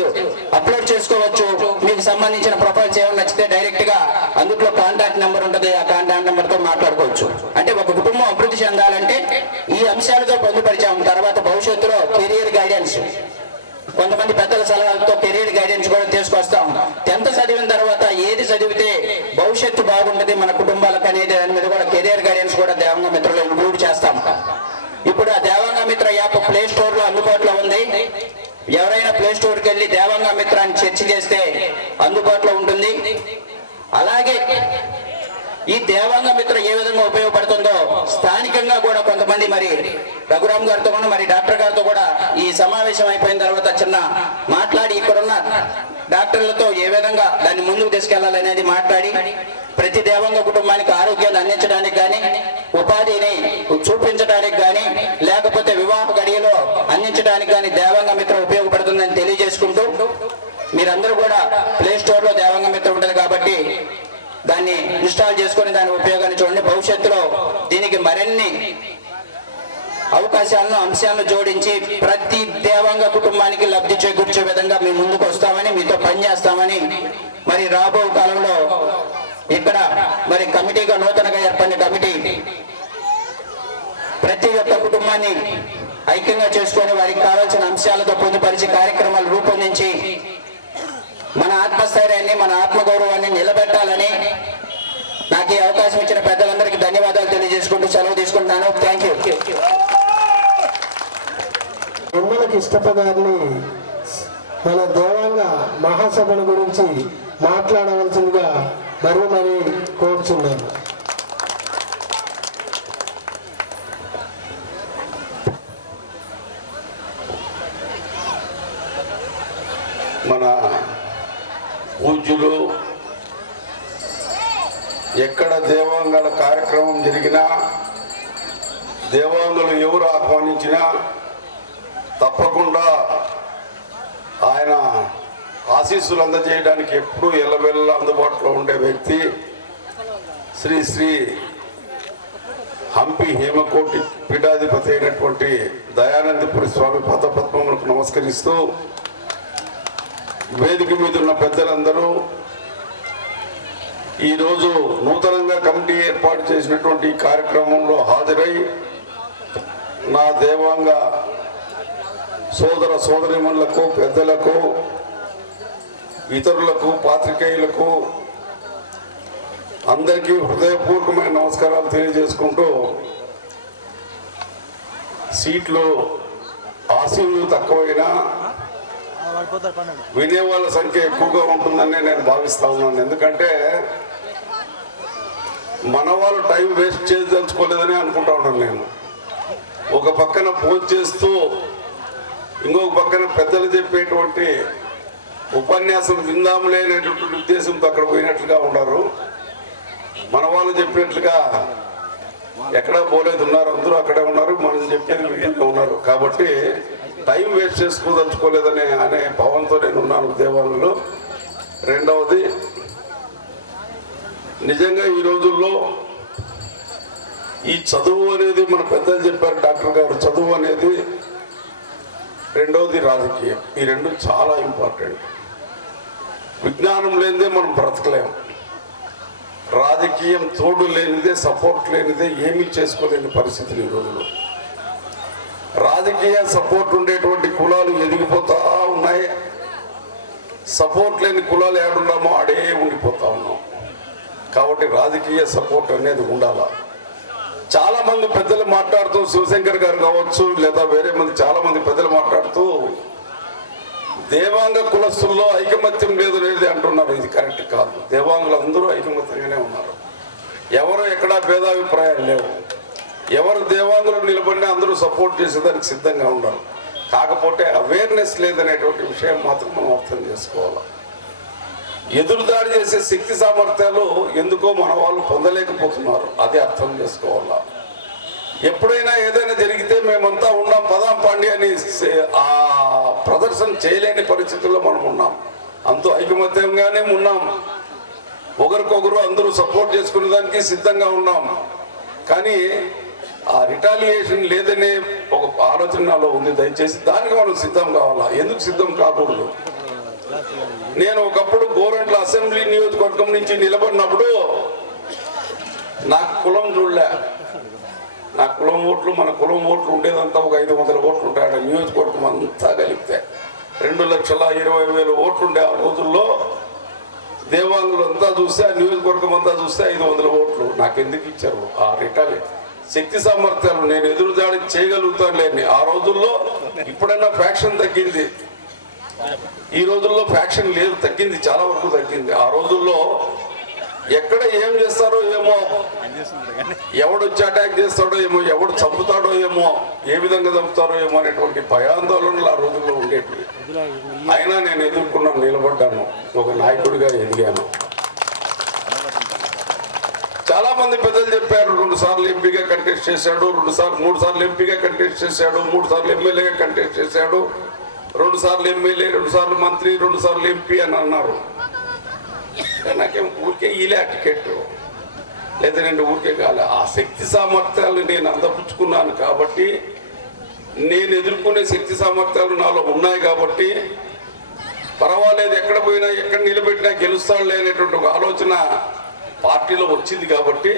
అప్లోడ్ చేసుకోవచ్చు. మీకు సంబంధించిన ప్రొఫైల్స్ ఏమైనా నచ్చితే డైరెక్ట్ గా అందుట్లో కాంటాక్ట్ నెంబర్ ఉంటుంది, ఆ కాంటాక్ట్ నెంబర్ తో మాట్లాడుకోవచ్చు. అంటే ఒక కుటుంబం అభివృద్ధి చెందాలంటే ఈ అంశాలతో పొందుపరిచాము. తర్వాత భవిష్యత్తులో కెరియర్ గైడెన్స్, కొంతమంది పెద్దల సలహాలతో కెరీర్ గైడెన్స్ కూడా తీసుకొస్తాం. 10th చదివిన తర్వాత ఏది చదివితే భవిష్యత్తు బాగుంటుంది మన కుటుంబాలకు అనేది దాని మీద కూడా కెరీర్ గైడెన్స్ కూడా దేవాంగ మిత్రలో ఇంక్లూడ్ చేస్తాం. ఇప్పుడు ఆ దేవాంగ మిత్ర యాప్ ప్లే స్టోర్ లో అందుబాటులో ఉంది. ఎవరైనా ప్లే స్టోర్కి వెళ్ళి దేవాంగ మిత్ర అని సెర్చ్ చేస్తే అందుబాటులో ఉంటుంది. అలాగే ఈ దేవాంగ మిత్ర ఏ విధంగా ఉపయోగపడుతుందో స్థానికంగా కూడా కొంతమంది, మరి రఘురామ్ గారితో కూడా, మరి డాక్టర్ గారితో కూడా ఈ సమావేశం అయిపోయిన తర్వాత చిన్న మాట్లాడి ఇక్కడున్న డాక్టర్లతో ఏ విధంగా దాన్ని ముందుకు తీసుకెళ్లాలనేది మాట్లాడి ప్రతి దేవాంగ కుటుంబానికి ఆరోగ్యాన్ని అందించడానికి కానీ, ఉపాధిని చూపించడానికి కానీ, లేకపోతే వివాహ గడియలో అందించడానికి కానీ దేవాంగ మిత్ర ఉపయోగపడుతుందని తెలియజేసుకుంటూ, మీరందరూ కూడా ప్లే స్టోర్ లో దేవాంగ మిత్ర ఉంటుంది కాబట్టి దాన్ని ఇన్స్టాల్ చేసుకొని దాని ఉపయోగాన్ని చూడండి. భవిష్యత్తులో దీనికి మరిన్ని అవకాశాలను అంశాలను జోడించి ప్రతి దేవాంగ కుటుంబానికి లబ్ధి చేకూర్చే విధంగా మేము ముందుకు వస్తామని, మీతో పనిచేస్తామని, మరి రాబో కాలంలో ఇక్కడ మరి కమిటీగా నూతనంగా ఏర్పడిన కమిటీ ప్రతి ఒక్క కుటుంబాన్ని ఐక్యంగా చేసుకొని వారికి కావాల్సిన అంశాలతో పొందుపరిచి కార్యక్రమాలు రూపొందించి మన ఆత్మస్థైర్యాన్ని, మన ఆత్మగౌరవాన్ని నిలబెట్టాలని నాకు ఈ అవకాశం ఇచ్చిన పెద్దలందరికీ ధన్యవాదాలు తెలియజేసుకుంటూ సెలవు తీసుకుంటున్నాను. Thank you. ఎమ్మెల్యే కృష్ణప్ప గారిని మన దేవాంగ మహాసభల గురించి మాట్లాడవలసిందిగా మరీ కోరుచున్నాను. మన పూజ్యులు ఎక్కడ దేవాంగాల కార్యక్రమం జరిగినా, దేవాంగులు ఎవరు ఆహ్వానించినా తప్పకుండా ఆయన ఆశీస్సులు అందజేయడానికి ఎప్పుడూ ఎల్లవెల్ల అందుబాటులో ఉండే వ్యక్తి శ్రీ శ్రీ హంపి హేమకోటి పీఠాధిపతి అయినటువంటి దయానందపురి స్వామి పదపద్మములకు నమస్కరిస్తూ, వేదిక మీద ఉన్న పెద్దలందరూ ఈరోజు నూతనంగా కమిటీ ఏర్పాటు చేసినటువంటి కార్యక్రమంలో హాజరై నా దేవాంగ సోదర సోదరిమణులకు, పెద్దలకు, ఇతరులకు, పాత్రికేయులకు అందరికీ హృదయపూర్వకమైన నమస్కారాలు తెలియజేసుకుంటూ, సీట్లు ఆశీలు తక్కువైనా వినేవాళ్ళ సంఖ్య ఎక్కువగా ఉంటుందని నేను భావిస్తా ఉన్నాను. ఎందుకంటే మన వాళ్ళు టైం వేస్ట్ చేయదలుచుకోలేదని అనుకుంటా ఉన్నాను నేను. ఒక పక్కన ఫోన్ చేస్తూ ఇంకొక పక్కన పెద్దలు చెప్పేటువంటి ఉపన్యాసం విందాములే అనేటువంటి ఉద్దేశంతో అక్కడ పోయినట్లుగా ఉన్నారు. మన వాళ్ళు చెప్పినట్లుగా ఎక్కడా పోలేదు, ఉన్నారు, అందరూ అక్కడే ఉన్నారు, మనం చెప్పేది విధంగా ఉన్నారు. కాబట్టి టైం వేస్ట్ చేసుకోదలుచుకోలేదనే అనే భావంతో నేను ఉన్నాను దేవాలయంలో. రెండవది, నిజంగా ఈ రోజుల్లో ఈ చదువు అనేది మన పెద్దలు చెప్పారు, డాక్టర్ గారు, చదువు అనేది, రెండవది రాజకీయం. ఈ రెండు చాలా ఇంపార్టెంట్. విజ్ఞానం లేనిదే మనం బ్రతకలేము. రాజకీయం తోడు లేనిదే, సపోర్ట్ లేనిదే ఏమీ చేసుకోలేని పరిస్థితులు ఈ రోజుల్లో. రాజకీయ సపోర్ట్ ఉండేటువంటి కులాలు ఎదిగిపోతా ఉన్నాయి, సపోర్ట్ లేని కులాలు ఏడున్నామో ఆడే ఉండిపోతా ఉన్నాం. కాబట్టి రాజకీయ సపోర్ట్ అనేది ఉండాలా. చాలా మంది పెద్దలు మాట్లాడుతూ, శివశంకర్ గారు కావచ్చు లేదా వేరే మంది చాలా మంది పెద్దలు మాట్లాడుతూ దేవాంగ కులస్తుల్లో ఐకమత్యం లేదు అనేది అంటున్నారు. ఇది కరెక్ట్ కాదు. దేవాంగులు అందరూ ఐకమత్యంగానే ఉన్నారు. ఎవరు ఎక్కడా భేదాభిప్రాయాలు లేవు. ఎవరు దేవాంగులు నిలబడినా అందరూ సపోర్ట్ చేసేదానికి సిద్ధంగా ఉన్నారు. కాకపోతే అవేర్నెస్ లేదనేటువంటి విషయం మాత్రం మనం అర్థం చేసుకోవాలి. ఎదురుదాడి చేసే శక్తి సామర్థ్యాలు ఎందుకో మన వాళ్ళు పొందలేకపోతున్నారు. అది అర్థం చేసుకోవాలా. ఎప్పుడైనా ఏదైనా జరిగితే మేమంతా ఉన్నాం, పదాం పాండి అని ఆ ప్రదర్శన చేయలేని పరిస్థితుల్లో మనం ఉన్నాం. అంతూ ఐకమత్యంగానే ఉన్నాం. ఒకరికొకరు అందరూ సపోర్ట్ చేసుకునే దానికి సిద్ధంగా ఉన్నాం. కానీ ఆ రిటాలియేషన్ లేదనే ఒక ఆలోచన నాలో ఉంది. దయచేసి దానికి మనం సిద్ధం కావాలా. ఎందుకు సిద్ధం కాకూడదు? నేను ఒకప్పుడు గోరంట్ల అసెంబ్లీ నియోజకవర్గం నుంచి నిలబడినప్పుడు నాకు కులం చూడలే. నా కులం ఓట్లు, మన కులం ఓట్లు ఉండేదంతా ఒక 500 ఓట్లు ఉంటాయి. నియోజకవర్గం అంతా కలిపితే 2,20,000 ఓట్లు ఉండే ఆ రోజుల్లో. దేవాంగులు అంతా చూస్తే, ఆ నియోజకవర్గం అంతా చూస్తే 500 ఓట్లు. నాకెందుకు ఇచ్చారు? ఆ రిటాలి శక్తి సామర్థ్యాలు నేను ఎదురుదాడి చేయగలుగుతాను లేని ఆ రోజుల్లో. ఇప్పుడన్నా ఫ్యాక్షన్ తగ్గింది, ఈ రోజుల్లో ఫ్యాక్షన్ లేదు, తగ్గింది, చాలా వరకు తగ్గింది. ఆ రోజుల్లో ఎక్కడ ఏం చేస్తారో ఏమో, ఎవడొచ్చి అటాక్ చేస్తాడో ఏమో, ఎవడు చంపుతాడో ఏమో, ఏ విధంగా చంపుతారో ఏమో అనేటువంటి భయాందోళనలు ఆ రోజుల్లో ఉండేటివి. అయినా నేను ఎదుర్కొన్నాను, నిలబడ్డాను, ఒక నాయకుడిగా ఎదిగాను. చాలా మంది పెద్దలు చెప్పారు, 2 సార్లు ఎంపీగా కంటెస్ట్ చేశాడు, 3 సార్లు ఎంపీగా కంటెస్ట్ చేశాడు, 3 సార్లు ఎమ్మెల్యేగా కంటెస్ట్ చేశాడు, 2 సార్లు ఎమ్మెల్యే, 2 సార్లు మంత్రి, 2 సార్లు ఎంపీ అని అన్నారు. నాకేం ఊరికే ఈలే టికెట్ లేదంటే ఊరికే కాలే. ఆ శక్తి సామర్థ్యాలు నేను అందపుచ్చుకున్నాను కాబట్టి, నేను ఎదుర్కొనే శక్తి సామర్థ్యాలు నాలో ఉన్నాయి కాబట్టి పర్వాలేదు, ఎక్కడ పోయినా ఎక్కడ నిలబెట్టినా గెలుస్తాడు లేనటువంటి ఒక ఆలోచన పార్టీలో వచ్చింది కాబట్టి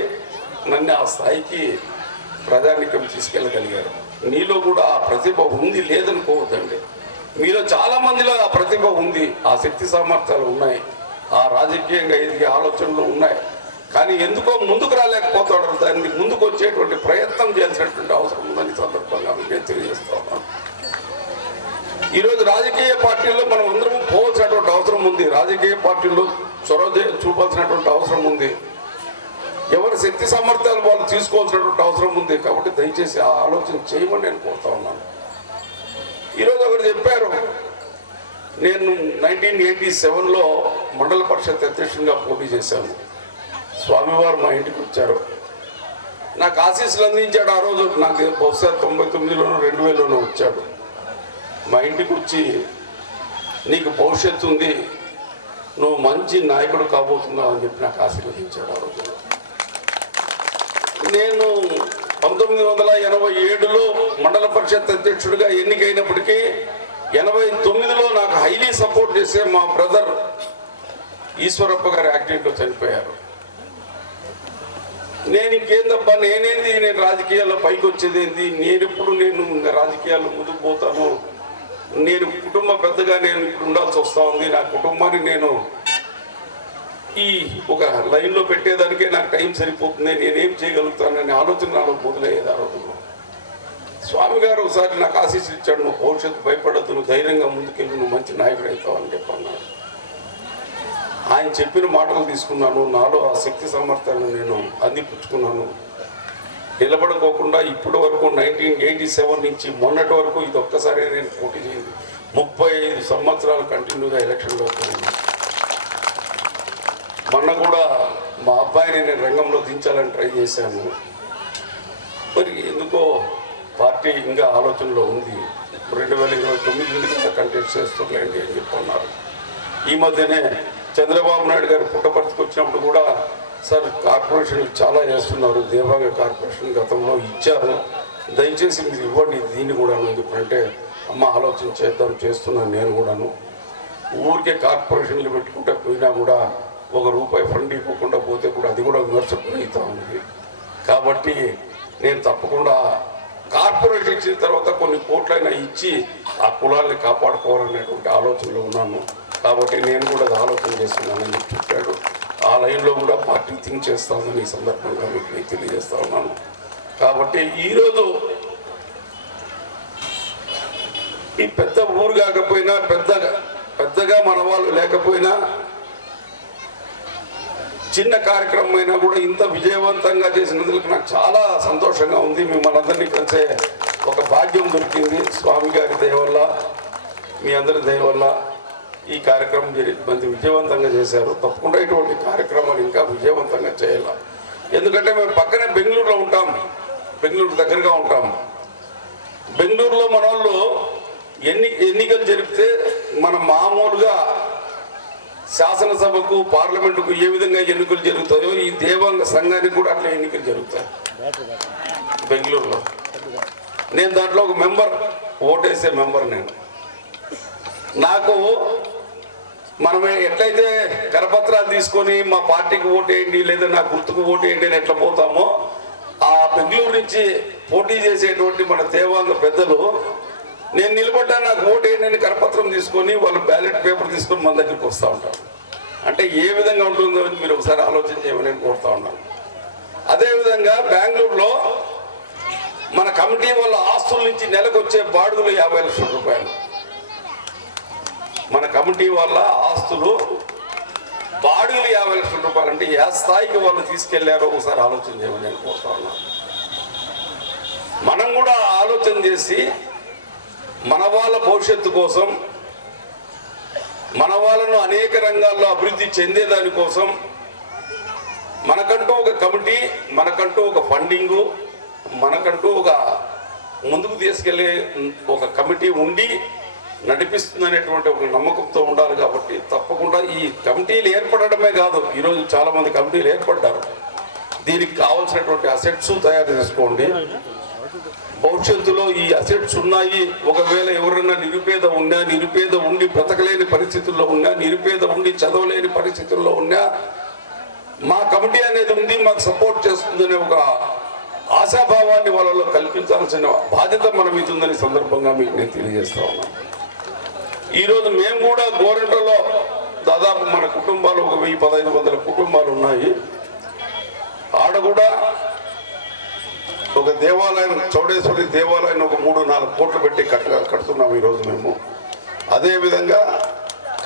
నన్ను ఆ స్థాయికి ప్రజానికం తీసుకెళ్ళగలిగారు. నీలో కూడా ఆ ప్రతిభ ఉంది లేదనుకోవద్దండి. మీలో చాలా మందిలో ఆ ప్రతిభ ఉంది, ఆ శక్తి సామర్థ్యాలు ఉన్నాయి, ఆ రాజకీయంగా ఎదిగే ఆలోచనలు ఉన్నాయి. కానీ ఎందుకో ముందుకు రాలేకపోతాడు. దాన్ని ముందుకు వచ్చేటువంటి ప్రయత్నం చేయాల్సినటువంటి అవసరం ఉందని సందర్భంగా నేను తెలియజేస్తా ఉన్నాను. ఈరోజు రాజకీయ పార్టీల్లో మనం అందరం పోవాల్సినటువంటి అవసరం ఉంది. రాజకీయ పార్టీల్లో చొరవ చూపాల్సినటువంటి అవసరం ఉంది. ఎవరి శక్తి సామర్థ్యాలు వాళ్ళు తీసుకోవాల్సినటువంటి అవసరం ఉంది. కాబట్టి దయచేసి ఆ ఆలోచన చేయమని నేను కోరుతా ఉన్నాను. ఈరోజు ఒకరు చెప్పారు, నేను 1987లో మండల పరిషత్ అధ్యక్షునిగా పోటీ చేశాను. స్వామివారు మా ఇంటికి వచ్చారు, నాకు ఆశీస్సులు అందించాడు. ఆ రోజు నాకు బహుశా 99లోనో 2000లోనో వచ్చాడు. మా ఇంటికి వచ్చి నీకు భవిష్యత్తు ఉంది, నువ్వు మంచి నాయకుడు కాబోతున్నావు అని చెప్పి నాకు ఆశీర్వదించాడు. ఆ రోజు నేను 1987లో మండల పరిషత్ అధ్యక్షుడిగా ఎన్నికైనప్పటికీ 89లో నాకు హైలీ సపోర్ట్ చేసే మా బ్రదర్ ఈశ్వరప్ప గారు యాక్సిడెంట్లో చనిపోయారు. నేను ఇంకేందబ్బా, నేను రాజకీయాల్లో పైకి వచ్చేది ఏంది, నేను రాజకీయాల్లో ముందుకు పోతాను, నేను కుటుంబ పెద్దగా నేను ఇప్పుడు ఉండాల్సి వస్తూ ఉంది, నా కుటుంబాన్ని నేను ఈ ఒక లైన్లో పెట్టేదానికే నాకు టైం సరిపోతుంది, నేనేం చేయగలుగుతానని ఆలోచన నాలో మొదలయ్యేది. ఆ రోజుల్లో స్వామి గారు ఒకసారి నాకు ఆశీస్సులు ఇచ్చాడు, నువ్వు భవిష్యత్తు భయపడద్దు, నువ్వు ధైర్యంగా ముందుకెళ్ళి నువ్వు మంచి నాయకుడు అవుతావు అని చెప్పన్నాడు. ఆయన చెప్పిన మాటలు తీసుకున్నాను, నాలో ఆ శక్తి సామర్థ్యాన్ని నేను అందిపుచ్చుకున్నాను. నిలబడుకోకుండా ఇప్పటి వరకు 1987 నుంచి మొన్నటి వరకు ఇది ఒక్కసారి నేను పోటీ చేయింది. 35 సంవత్సరాలు కంటిన్యూగా ఎలక్షన్లో పోయింది. మొన్న కూడా మా అబ్బాయిని నేను రంగంలో దించాలని ట్రై చేశాను. మరి ఎందుకో పార్టీ ఇంకా ఆలోచనలో ఉంది. 2029 నుంచి కంటెస్ట్ చేస్తుండలేండి అని చెప్పన్నారు. ఈ మధ్యనే చంద్రబాబు నాయుడు గారు పుట్టపర్తికి వచ్చినప్పుడు కూడా, సార్ కార్పొరేషన్లు చాలా చేస్తున్నారు, దేవాంగ కార్పొరేషన్ గతంలో ఇచ్చారు, దయచేసి మీరు ఇవ్వండి దీన్ని కూడా అని చెప్పంటే, అమ్మ ఆలోచన చేస్తున్నాను నేను కూడాను. ఊరికే కార్పొరేషన్లు పెట్టుకుంటే పోయినా కూడా ₹1 ఫండ్ ఇవ్వకుండా పోతే కూడా అది కూడా విమర్శకు అవుతూ ఉంది. కాబట్టి నేను తప్పకుండా కార్పొరేషన్ ఇచ్చిన తర్వాత కొన్ని కోట్లైనా ఇచ్చి ఆ కులాన్ని కాపాడుకోవాలనేటువంటి ఆలోచనలో ఉన్నాను. కాబట్టి నేను కూడా అది ఆలోచన చేస్తున్నానని చెప్పాడు. ఆ లైన్లో కూడా పార్టీ థింక్ చేస్తామని ఈ సందర్భంగా మీకు తెలియజేస్తా ఉన్నాను. కాబట్టి ఈరోజు ఈ పెద్ద ఊరు కాకపోయినా పెద్దగా మన వాళ్ళు లేకపోయినా చిన్న కార్యక్రమం అయినా కూడా ఇంత విజయవంతంగా చేసినందుకు నాకు చాలా సంతోషంగా ఉంది. మిమ్మల్ని అందరినీ కలిసే ఒక భాగ్యం దొరికింది. స్వామి గారి దయ వల్ల, మీ అందరి దయ వల్ల ఈ కార్యక్రమం మంది విజయవంతంగా చేశారు. తప్పకుండా ఇటువంటి కార్యక్రమాలు ఇంకా విజయవంతంగా చేయాలి. ఎందుకంటే మేము పక్కనే బెంగళూరులో ఉంటాం, బెంగళూరు దగ్గరగా ఉంటాం. బెంగళూరులో మన వాళ్ళు ఎన్నికలు జరిపితే మనం మామూలుగా శాసనసభకు పార్లమెంటుకు ఏ విధంగా ఎన్నికలు జరుగుతాయో ఈ దేవాంగ సంఘానికి కూడా అట్లా ఎన్నికలు జరుగుతాయి బెంగళూరులో. నేను దాంట్లో ఒక మెంబర్, ఓటేసే మెంబర్. నాకు మనమే ఎట్లయితే కరపత్రాలు తీసుకొని మా పార్టీకి ఓటేయండి లేదా నా గుర్తుకు ఓటేయండి అని ఎట్లా పోతామో, ఆ బెంగళూరు నుంచి పోటీ చేసేటువంటి మన దేవాంగ పెద్దలు నేను నిలబడ్డా నాకు ఓటేయండి అని కరపత్రం తీసుకొని వాళ్ళు బ్యాలెట్ పేపర్ తీసుకొని మన దగ్గరికి వస్తూ ఉంటారు. అంటే ఏ విధంగా ఉంటుందో మీరు ఒకసారి ఆలోచన చేయమని నేను కోరుతా ఉన్నాను. అదేవిధంగా బెంగళూరులో మన కమిటీ వాళ్ళ ఆస్తుల నుంచి నెలకు వచ్చే బాడుగులు 50 లక్షల రూపాయలు. మన కమిటీ వాళ్ళ ఆస్తులు బాడుగులు 50 లక్షల రూపాయలు. అంటే ఏ స్థాయికి వాళ్ళు తీసుకెళ్లారో ఒకసారి ఆలోచన చేయమని నేను కోరుతా ఉన్నాను. మనం కూడా ఆలోచన చేసి మన వాళ్ళ భవిష్యత్తు కోసం, మన వాళ్ళను అనేక రంగాల్లో అభివృద్ధి చెందేదాని కోసం మనకంటూ ఒక కమిటీ, మనకంటూ ఒక ఫండింగు, మనకంటూ ఒక ముందుకు తీసుకెళ్లే ఒక కమిటీ ఉండి నడిపిస్తుందనేటువంటి ఒక నమ్మకంతో ఉండాలి. కాబట్టి తప్పకుండా ఈ కమిటీలు ఏర్పడడమే కాదు, ఈరోజు చాలామంది కమిటీలు ఏర్పడ్డారు. దీనికి కావాల్సినటువంటి అసెట్స్ తయారు చేసుకోండి. భవిష్యత్తులో ఈ అసెట్స్ ఉన్నాయి, ఒకవేళ ఎవరైనా నిరుపేద ఉన్నా, నిరుపేద ఉండి బ్రతకలేని పరిస్థితుల్లో ఉన్నా, నిరుపేద ఉండి చదవలేని పరిస్థితుల్లో ఉన్నా మా కమిటీ అనేది ఉంది, మాకు సపోర్ట్ చేస్తుందనే ఒక ఆశాభావాన్ని వాళ్ళలో కల్పించాల్సిన బాధ్యత మన మీద ఉందని సందర్భంగా మీకు నేను తెలియజేస్తా ఉన్నాను. ఈరోజు మేము కూడా గోరంటలో దాదాపు మన కుటుంబాలు ఒక 1000-1500 కుటుంబాలు ఉన్నాయి. ఆడ కూడా ఒక దేవాలయం, చౌడేశ్వరి దేవాలయం ఒక 3-4 కోట్లు పెట్టి కడుతున్నాం ఈరోజు మేము. అదేవిధంగా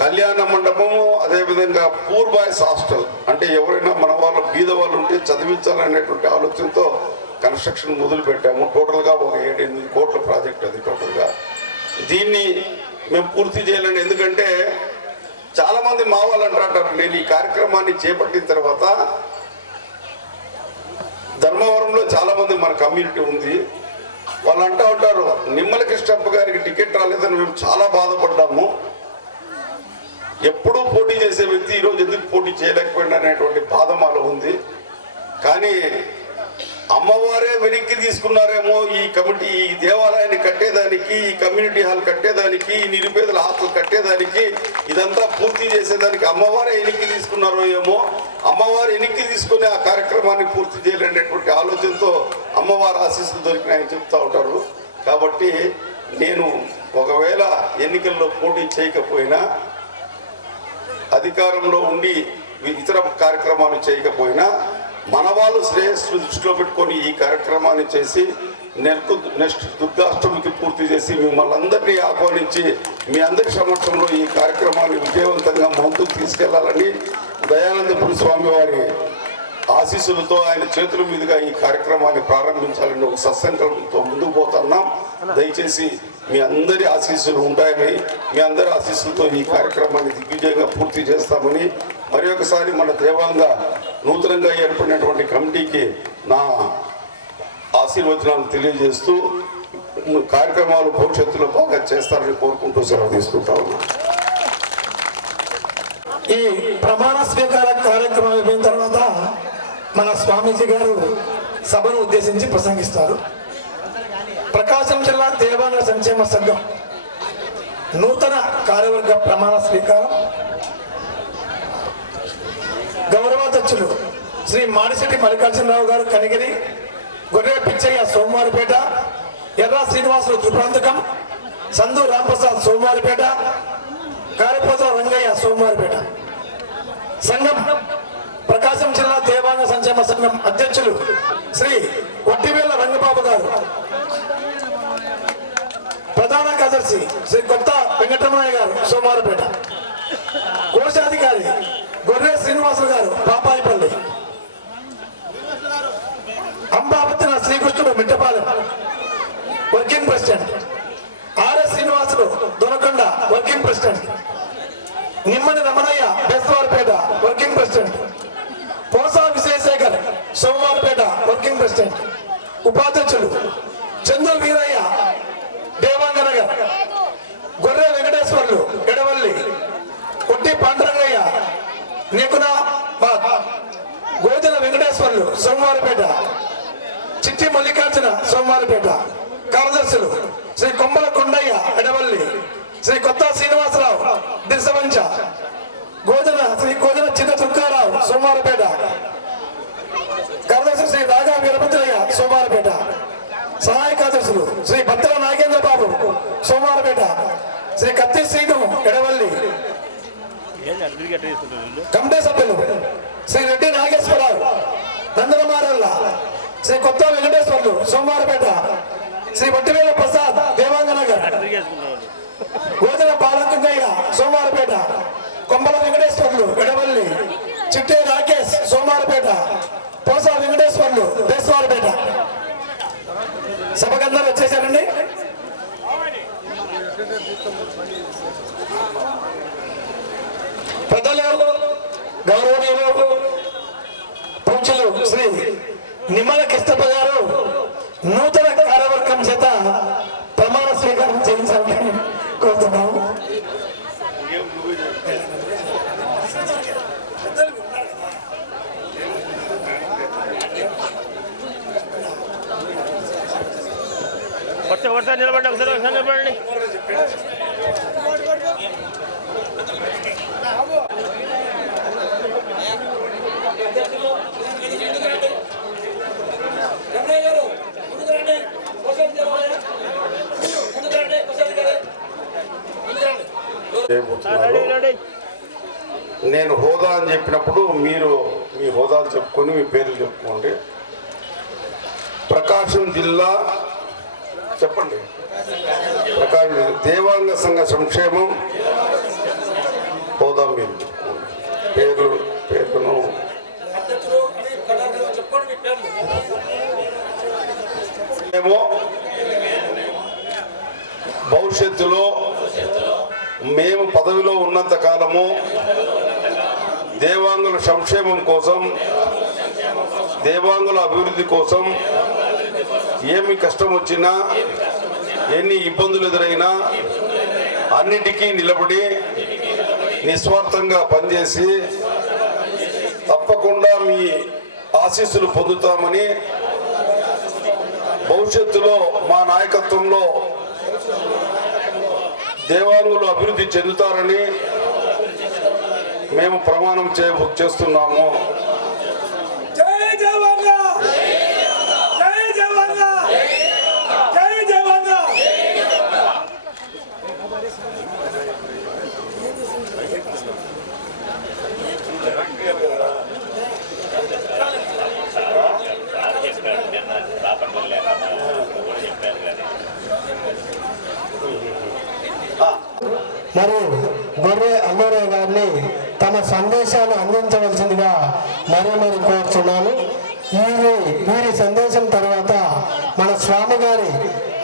కళ్యాణ మండపము, అదేవిధంగా పూర్ బాయ్స్ హాస్టల్, అంటే ఎవరైనా మన వాళ్ళు బీద వాళ్ళు ఉంటే చదివించాలనేటువంటి ఆలోచనతో కన్స్ట్రక్షన్ మొదలు పెట్టాము. టోటల్గా ఒక 7-8 కోట్ల ప్రాజెక్ట్ అది టోటల్గా. దీన్ని మేము పూర్తి చేయాలని, ఎందుకంటే చాలామంది మా వాళ్ళు అంటారు, నేను ఈ కార్యక్రమాన్ని చేపట్టిన తర్వాత ధర్మవరంలో చాలామంది మన కమ్యూనిటీ ఉంది, వాళ్ళు అంటూ ఉంటారు నిమ్మల కృష్ణప్ప గారికి టికెట్ రాలేదని మేము చాలా బాధపడ్డాము. ఎప్పుడూ పోటీ చేసే వ్యక్తి ఈరోజు ఎందుకు పోటీ చేయలేకపోయినా అనేటువంటి బాధ మాలో ఉంది. కానీ అమ్మవారే వెనక్కి తీసుకున్నారేమో ఈ కమిటీ, ఈ దేవాలయాన్ని కట్టేదానికి, ఈ కమ్యూనిటీ హాల్ కట్టేదానికి, ఈ నిరుపేదల హాస్టల్ కట్టేదానికి, ఇదంతా పూర్తి చేసేదానికి అమ్మవారే వెనక్కి తీసుకున్నారో ఏమో. అమ్మవారు వెనక్కి తీసుకుని ఆ కార్యక్రమాన్ని పూర్తి చేయాలనేటువంటి ఆలోచనతో అమ్మవారి ఆశీస్సులు దొరికినాయని చెప్తూ ఉంటారు. కాబట్టి నేను ఒకవేళ ఎన్నికల్లో పోటీ చేయకపోయినా, అధికారంలో ఉండి ఇతర కార్యక్రమాలు చేయకపోయినా, మన వాళ్ళు శ్రేయస్సు దృష్టిలో పెట్టుకొని ఈ కార్యక్రమాన్ని చేసి నెక్స్ట్ దుర్గాష్టమికి పూర్తి చేసి మిమ్మల్ని అందరినీ ఆహ్వానించి మీ అందరి సమక్షంలో ఈ కార్యక్రమాన్ని విజయవంతంగా ముందుకు తీసుకెళ్లాలని దయానందపురి స్వామి వారి ఆశీస్సులతో, ఆయన చేతుల మీదుగా ఈ కార్యక్రమాన్ని ప్రారంభించాలని ఒక సత్సంకల్పంతో ముందుకు పోతున్నాం. దయచేసి మీ అందరి ఆశీస్సులు ఉంటాయని, మీ అందరి ఆశీస్సులతో ఈ కార్యక్రమాన్ని దిగ్విజయంగా పూర్తి చేస్తామని మరి ఒకసారి మన దేవాంగా నూతనంగా ఏర్పడినటువంటి కమిటీకి నా ఆశీర్వచనాలు తెలియజేస్తూ కార్యక్రమాలు భవిష్యత్తులో బాగా చేస్తారని కోరుకుంటూ సెలవు తీసుకుంటా ఉన్నాను. ఈ ప్రమాణ స్వీకార కార్యక్రమం అయిపోయిన తర్వాత మన స్వామీజీ గారు సభను ఉద్దేశించి ప్రసంగిస్తారు. ప్రకాశం జిల్లా దేవాంగ సంక్షేమ సంఘం నూతన కార్యవర్గ ప్రమాణ స్వీకారం గౌరవాధ్యక్షులు శ్రీ మాడిశెట్టి మల్లికార్జునరావు గారు కనిగిరి, గొర్రె పిచ్చయ్య సోమవారిపేట, ఎర్ర శ్రీనివాసులు త్రిప్రాంతకం, సందు రాంప్రసాద్ సోమవారిపేట, కారిపోతుల రంగయ్య సోమవారిపేట. సంఘం ప్రకాశం జిల్లా దేవాంగ సంక్షేమ సంఘం అధ్యక్షులు శ్రీ వట్టివేళ్ల రంగబాబు గారు, ప్రధాన కార్యదర్శి శ్రీ కొత్త వెంకటరమణయ్య గారు సోమవారిపేట, కోశాధికారి గొర్రె శ్రీనివాసులు గారు పాపాయిపల్లి, అంబాబత్తిన శ్రీకృష్ణుడు Mittapalem working president, RS Srinivasulu Donakonda working president, Nimmani Ramanayya Bestavaripeta working president, Posa Vijayasekhar Somavaripeta working president, ఉపాధ్యక్షులు చందు వీరయ్య దేవాంగనగర్, గొర్రె వెంకటేశ్వర్లు ఎడవల్లి, కొట్టి పాండురంగయ్య నికునాబాద్, గోజల వెంకటేశ్వర్లు సోమవారిపేట, చిట్టి మల్లికార్జున సోమవారిపేట. కార్యదర్శులు శ్రీ కొమ్మల కొండయ్య ఎడవల్లి, శ్రీ కొత్త శ్రీనివాసరావు దిశవంచ, శ్రీ గోజన చిన్న తుక్కారావు సోమవారిపేట. కార్యదర్శి శ్రీ రాగా వీరభద్రయ్య సోమవారిపేట. సహాయ కార్యదర్శులు శ్రీ భద్ర నాగేంద్ర బాబు సోమవారిపేట, శ్రీ కత్తి శ్రీను ఎడవల్లి. కమిటీ సభ్యులు శ్రీ రెడ్డి నాగేశ్వరరావు నందనమారల్ల, శ్రీ కొత్త వెంకటేశ్వర్లు సోమవారిపేట, శ్రీ వట్టివేల ప్రసాద్ దేవాంగనగర్, గోజన బాలకంగయ్య సోమవారిపేట, కొంబల వెంకటేశ్వర్లు ఎడవల్లి, చిట్టే రాకేష్ సోమవారిపేట, పోసా వెంకటేశ్వర్లు దేశవారిపేట. సభకందరూ వచ్చేసారండి. పెద్దలు గౌరవనీయులు పూజ్యులు శ్రీ నిమ్మల కృష్ణప్ప గారు నూతన కార్యవర్గం చేత ప్రమాణ స్వీకారం చేయించాలని కోరుతున్నాము. వరుస నిలబడి ఒకసారి నిలబడండి. నేను హోదా అని చెప్పినప్పుడు మీరు మీ హోదాలు చెప్పుకొని మీ పేర్లు చెప్పుకోండి. ప్రకాశం జిల్లా చెప్పండి. ప్రకాశం దేవాంగ సంఘ సంక్షేమం హోదా మీరు పేర్లను మేము భవిష్యత్తులో మేము పదవిలో ఉన్నంత కాలము దేవాంగుల సంక్షేమం కోసం, దేవాంగుల అభివృద్ధి కోసం ఏమి కష్టం వచ్చినా, ఎన్ని ఇబ్బందులు ఎదురైనా అన్నిటికీ నిలబడి నిస్వార్థంగా పనిచేసి తప్పకుండా మీ ఆశీస్సులు పొందుతామని, భవిష్యత్తులో మా నాయకత్వంలో దేవాంగులు అభివృద్ధి చెందుతారని మేము ప్రమాణం చేస్తున్నాము. మరియు గొర్రె అమ్మారావు గారిని తమ సందేశాన్ని అందించవలసిందిగా మరీ కోరుతున్నాను. వీరి సందేశం తర్వాత మన స్వామి గారి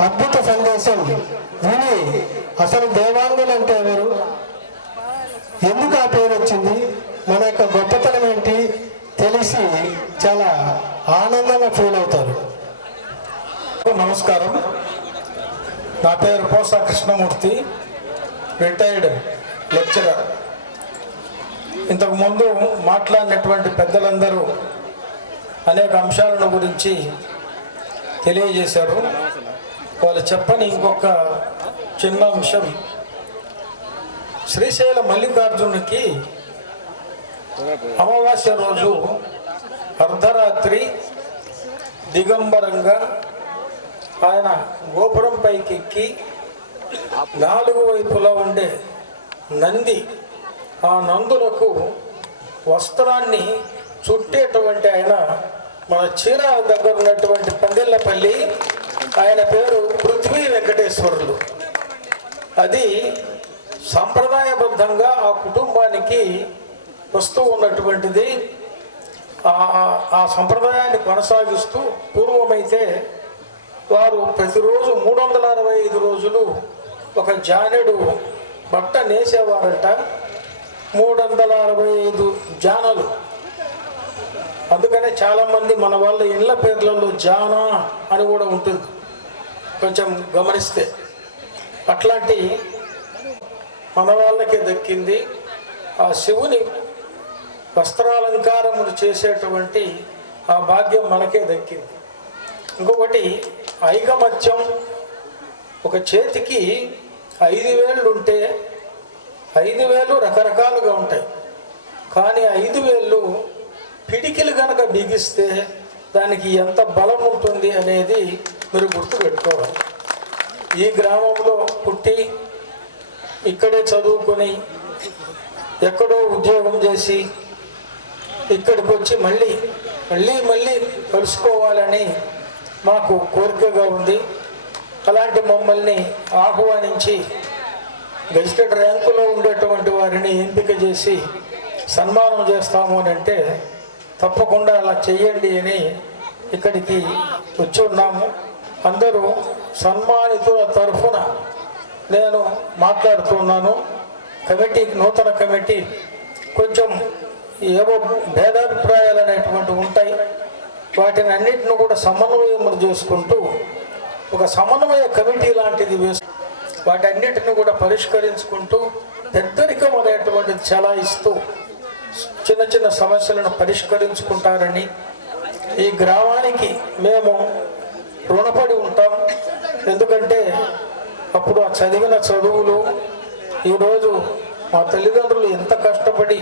అద్భుత సందేశం విని అసలు దేవాంగులు అంటే ఎవరు, ఎందుకు ఆ పేరు వచ్చింది, మన యొక్క గొప్పతనం ఏంటి తెలిసి చాలా ఆనందంగా ఫీల్ అవుతారు. నమస్కారం, నా పేరు పోసా కృష్ణమూర్తి, రిటైర్డ్ లెక్చరర్. ఇంతకుముందు మాట్లాడినటువంటి పెద్దలందరూ అనేక అంశాలను గురించి తెలియజేశారు. వాళ్ళు చెప్పని ఇంకొక చిన్న అంశం, శ్రీశైల మల్లికార్జునునికి అమావాస్య రోజు అర్ధరాత్రి దిగంబరంగా ఆయన గోపురం పైకి ఎక్కి 4 వైపులా ఉండే నంది, ఆ నందులకు వస్త్రాన్ని చుట్టేటువంటి ఆయన మన చీరాల దగ్గర ఉన్నటువంటి పందిళ్ళపల్లి, ఆయన పేరు పృథ్వీ వెంకటేశ్వరులు. అది సంప్రదాయబద్ధంగా ఆ కుటుంబానికి వస్తూ ఉన్నటువంటిది. ఆ సంప్రదాయాన్ని కొనసాగిస్తూ పూర్వమైతే వారు ప్రతిరోజు 365 రోజులు ఒక జానెడు బట్ట నేసేవారట. 365 జానలు. అందుకనే చాలామంది మన వాళ్ళ ఇళ్ళ పేర్లలో జానా అని కూడా ఉంటుంది, కొంచెం గమనిస్తే. అట్లాంటి మన వాళ్ళకే దక్కింది. ఆ శివుని వస్త్రాలంకారములు చేసేటువంటి ఆ భాగ్యం మనకే దక్కింది. ఇంకొకటి ఐకమత్యం. ఒక చేతికి 5 వేళ్ళు ఉంటే 5 వేలు రకరకాలుగా ఉంటాయి, కానీ 5 వేళ్ళు పిడికిలు కనుక బిగిస్తే దానికి ఎంత బలం ఉంటుంది అనేది మీరు గుర్తుపెట్టుకోవాలి. ఈ గ్రామంలో పుట్టి ఇక్కడే చదువుకొని ఎక్కడో ఉద్యోగం చేసి ఇక్కడికి వచ్చి మళ్ళీ కలుసుకోవాలని మాకు కోరికగా ఉంది. అలాంటి మమ్మల్ని ఆహ్వానించి గెజిటెడ్ ర్యాంకులో ఉండేటువంటి వారిని ఎంపిక చేసి సన్మానం చేస్తాము అని అంటే తప్పకుండా అలా చెయ్యండి అని ఇక్కడికి వచ్చి ఉన్నాము. అందరూ సన్మానితుల తరఫున నేను మాట్లాడుతున్నాను. కమిటీకి, నూతన కమిటీ కొంచెం ఏవో భేదాభిప్రాయాలు అనేటువంటివి ఉంటాయి. వాటిని అన్నింటిని కూడా సమన్వయం చేసుకుంటూ ఒక సమన్వయ కమిటీ లాంటిది వేసు వాటన్నిటిని కూడా పరిష్కరించుకుంటూ పెద్దరికం అనేటువంటిది చలాయిస్తూ చిన్న చిన్న సమస్యలను పరిష్కరించుకుంటారని ఈ గ్రామానికి మేము రుణపడి ఉంటాం. ఎందుకంటే అప్పుడు ఆ చదివిన చదువులు ఈరోజు మా తల్లిదండ్రులు ఎంత కష్టపడి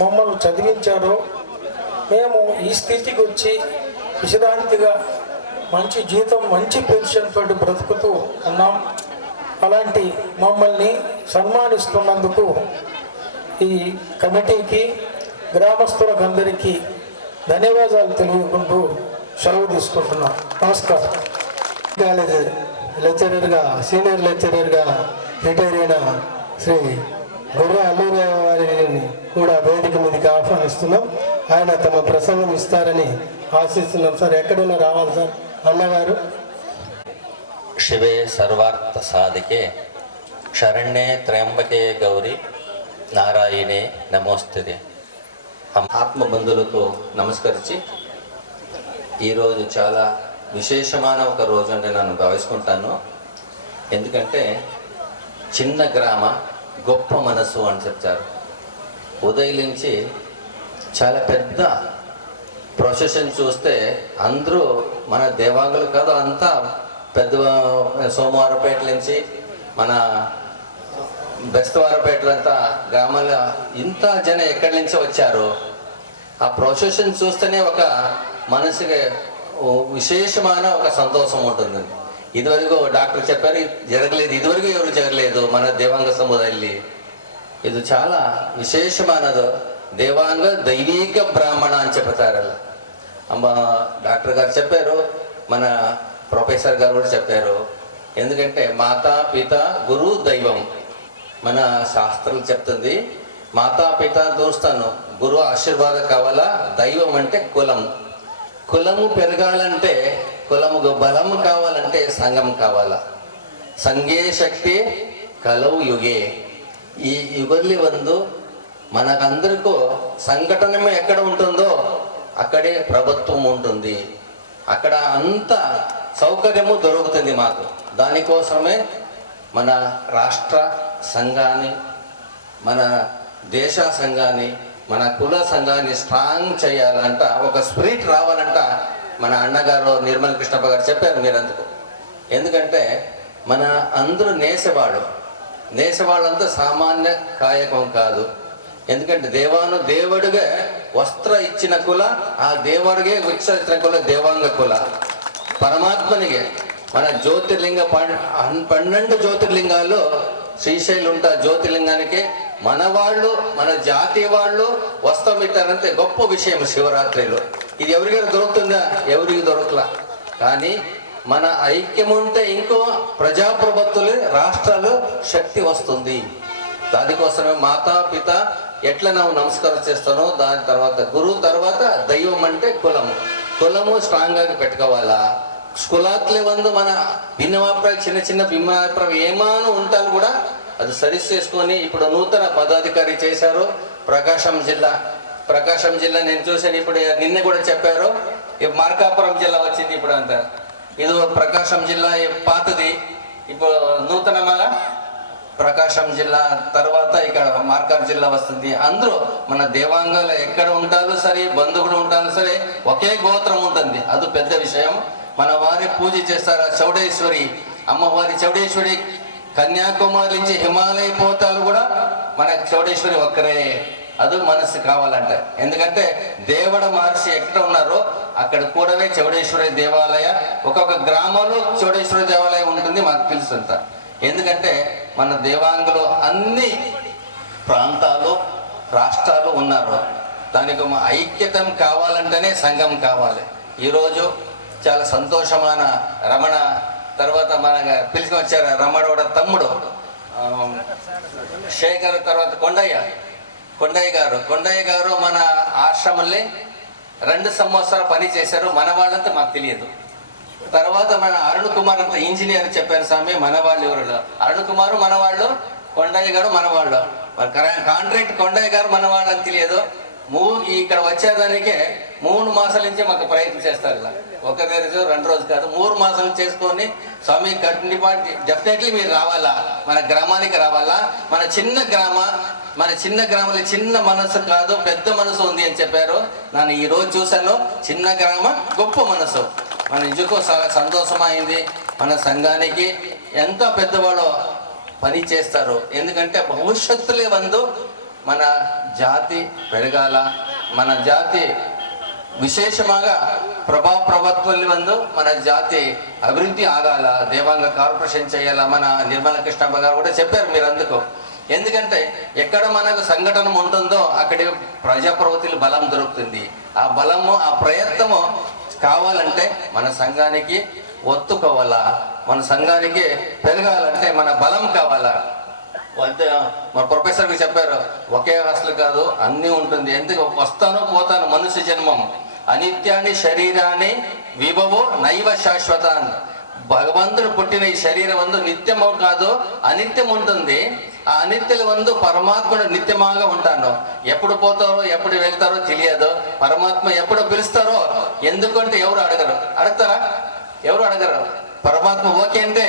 మమ్మల్ని చదివించారో మేము ఈ స్థితికి వచ్చి విశ్రాంతిగా మంచి జీతం మంచి పెన్షన్ తోటి బ్రతుకుతూ ఉన్నాం. అలాంటి మమ్మల్ని సన్మానిస్తున్నందుకు ఈ కమిటీకి గ్రామస్తులకు అందరికీ ధన్యవాదాలు తెలియకుంటూ సెలవు తీసుకుంటున్నాం. నమస్కారం. కాలేజీ లెక్చరర్గా సీనియర్ లెక్చరర్గా రిటైర్ అయిన శ్రీ గుర్ర అల్లూరావు వారిని కూడా వేదిక మీదకి ఆహ్వానిస్తున్నాం. ఆయన తమ ప్రసంగం ఇస్తారని ఆశిస్తున్నాం. సార్ ఎక్కడున్నా రావాలి సార్. అన్నగారు. శివే సర్వార్థ సాధికే శరణ్యే త్ర్యంబకే గౌరీ నారాయణే నమోస్తుతే. ఆత్మబంధువులకు నమస్కరించి ఈరోజు చాలా విశేషమైన ఒక రోజు అని నేను భావిస్తుంటాను. ఎందుకంటే చిన్న గ్రామ గొప్ప మనసు అని చెప్తారు. ఉదయం నుంచి చాలా పెద్ద ప్రొసెషన్ చూస్తే అందరూ మన దేవాంగులు కాదు, అంతా పెద్ద సోమవారపేట నుంచి మన బెస్తవారపేటలంతా గ్రామాల్లో ఇంత జనం ఎక్కడి నుంచి వచ్చారు. ఆ ప్రొసెషన్ చూస్తేనే ఒక మనసుకి విశేషమైన ఒక సంతోషం ఉంటుంది. ఇదివరకు డాక్టర్ చెప్పారు జరగలేదు, ఇదివరకు ఎవరు జరగలేదు మన దేవాంగ సముదాయాన్ని. ఇది చాలా విశేషమైనది. దేవాంగ దైవిక బ్రాహ్మణ అని చెప్తారు. అమ్మ డాక్టర్ గారు చెప్పారు, మన ప్రొఫెసర్ గారు కూడా చెప్పారు. ఎందుకంటే మాతా పిత గురు దైవం మన శాస్త్రాలు చెప్తుంది. మాతా పిత చూస్తాను, గురు ఆశీర్వాదం కావాలా, దైవం అంటే కులం. కులము పెరగాలంటే, కులము బలము కావాలంటే సంఘం కావాలా. సంఘే శక్తి కలవు యుగే. ఈ యుగల్లి వందు మనకందరికీ సంఘటన ఎక్కడ ఉంటుందో అక్కడే ప్రభుత్వం ఉంటుంది, అక్కడ అంత సౌకర్యము దొరుకుతుంది మాకు. దానికోసమే మన రాష్ట్ర సంఘాన్ని, మన దేశ సంఘాన్ని, మన కుల సంఘాన్ని స్ట్రాంగ్ చేయాలంట, ఒక స్పిరిట్ రావాలంట. మన అన్నగారు నిర్మల కృష్ణప్ప గారు చెప్పారు మీరందుకు. ఎందుకంటే మన అందరూ నేసేవాళ్ళంతా సామాన్య కాయకం కాదు. ఎందుకంటే దేవుడిగా వస్త్ర ఇచ్చిన కుల, ఆ దేవుడిగే వస్త్ర ఇచ్చిన కుల దేవాంగ కుల. పరమాత్మనిగే మన జ్యోతిర్లింగ 12 జ్యోతిర్లింగాలు శ్రీశైలం ఉంటా జ్యోతిర్లింగానికి మన వాళ్ళు, మన జాతి వాళ్ళు వస్త్రం ఇట్టారంటే గొప్ప విషయం శివరాత్రిలో. ఇది ఎవరికైనా దొరుకుతుందా? ఎవరికి దొరకలా. కానీ మన ఐక్యం ఉంటే ఇంకో ప్రజాప్రభుత్వాలు రాష్ట్రాలు శక్తి వస్తుంది. దానికోసమే మాతా పిత ఎట్లా ನಾವು నమస్కారం చేస్తానో, దాని తర్వాత గురువు, తర్వాత దైవం అంటే కులము స్ట్రాంగ్ గా పెట్టుకోవాలా. కులాత్లే వందు మన భిన్నమాభిప్రాయం, చిన్న భిన్నాభిప్రాయం ఏమాను ఉంటాను కూడా అది సరి చేసుకొని ఇప్పుడు నూతన పదాధికారి చేశారు ప్రకాశం జిల్లా నేను చూశాను. ఇప్పుడు నిన్న కూడా చెప్పారు మార్కాపురం జిల్లా వచ్చింది. ఇప్పుడు అంతా ఇది ప్రకాశం జిల్లా పాతది, ఇప్పుడు నూతనంగా ప్రకాశం జిల్లా తర్వాత ఇక్కడ మార్కాపురం జిల్లా వస్తుంది. అందరూ మన దేవాంగాలు ఎక్కడ ఉంటారు సరే, బంధువులు ఉంటారు సరే, ఒకే గోత్రం ఉంటుంది. అది పెద్ద విషయం. మన వారి పూజ చేస్తారు. చౌడేశ్వరి అమ్మవారి, చౌడేశ్వరి కన్యాకుమారి నుంచి హిమాలయ పోతాలు కూడా మన చౌడేశ్వరి ఒక్కరే. అది మనసు కావాలంట. ఎందుకంటే దేవడ మహర్షి ఎక్కడ ఉన్నారో అక్కడ కూడవే చౌడేశ్వరి దేవాలయ, ఒక్కొక్క గ్రామంలో చౌడేశ్వరి దేవాలయం ఉంటుంది. మాకు తెలుసంత. ఎందుకంటే మన దేవాంగులు అన్ని ప్రాంతాలు రాష్ట్రాలు ఉన్నారు. దానికి ఐక్యత కావాలంటేనే సంఘం కావాలి. ఈరోజు చాలా సంతోషమైన రమణ తర్వాత మన పిలిచి వచ్చారు రమణోడ తమ్ముడు శేఖర్, తర్వాత కొండయ్య గారు మన ఆశ్రమంలో 2 సంవత్సరాలు పని చేశారు. మన వాళ్ళంతా మాకు తెలియదు. తర్వాత మన అరుణ్ కుమార్ అంత ఇంజనీర్ చెప్పారు స్వామి మన వాళ్ళు ఎవరు. అరుణ్ కుమార్ మనవాళ్ళు, కొండయ్య గారు మనవాళ్ళు. కాంట్రాక్ట్ కొండయ్య గారు మనవాళ్ళు అని తెలియదు. ఇక్కడ వచ్చేదానికే 3 మాసాల నుంచి మాకు ప్రయత్నం చేస్తారు. ఇలా ఒక రోజు 2 రోజు కాదు, 3 మాసాలు చేసుకొని స్వామి డెఫినెట్లీ మీరు రావాలా, మన గ్రామానికి రావాలా. మన చిన్న గ్రామంలో చిన్న మనసు కాదు పెద్ద మనసు ఉంది అని చెప్పారు. నేను ఈ రోజు చూశాను. చిన్న గ్రామం గొప్ప మనసు. మన నిజకు చాలా సంతోషమైంది. మన సంఘానికి ఎంత పెద్దవాడో పని చేస్తారు. ఎందుకంటే భవిష్యత్తులే వందు మన జాతి పెరగాల, మన జాతి విశేషమాగా ప్రభావత్వలు వందు మన జాతి అభివృద్ధి ఆగాల, దేవాంగ కార్పొరేషన్ చేయాల. మన నిర్మల కృష్ణప్ప గారు కూడా చెప్పారు మీరు అందుకు. ఎందుకంటే ఎక్కడ మనకు సంఘటన ఉంటుందో అక్కడికి ప్రజాప్రవృత్తులు బలం దొరుకుతుంది. ఆ బలము, ఆ ప్రయత్నము కావాలంటే మన సంఘానికి ఒత్తుకోవాలా, మన సంఘానికి పెరగాలంటే మన బలం కావాలా. అంతే మా ప్రొఫెసర్కి చెప్పారు, ఒకే హాస్టల్ కాదు అన్నీ ఉంటుంది. ఎందుకు వస్తాను పోతాను మనుష్య జన్మం, అనిత్యాన్ని శరీరాన్ని విభవో నైవ శాశ్వత. భగవంతుడు పుట్టిన ఈ శరీరం వందు నిత్యము కాదు అనిత్యం ఉంటుంది. ఆ అనిత్యుల వందు పరమాత్ముడు నిత్యమాగా ఉంటాను. ఎప్పుడు పోతారో ఎప్పుడు వెళ్తారో తెలియదు. పరమాత్మ ఎప్పుడు పిలుస్తారో ఎందుకంటే ఎవరు అడగరు. అడుగుతారా? ఎవరు అడగరు. పరమాత్మ ఓకే అంటే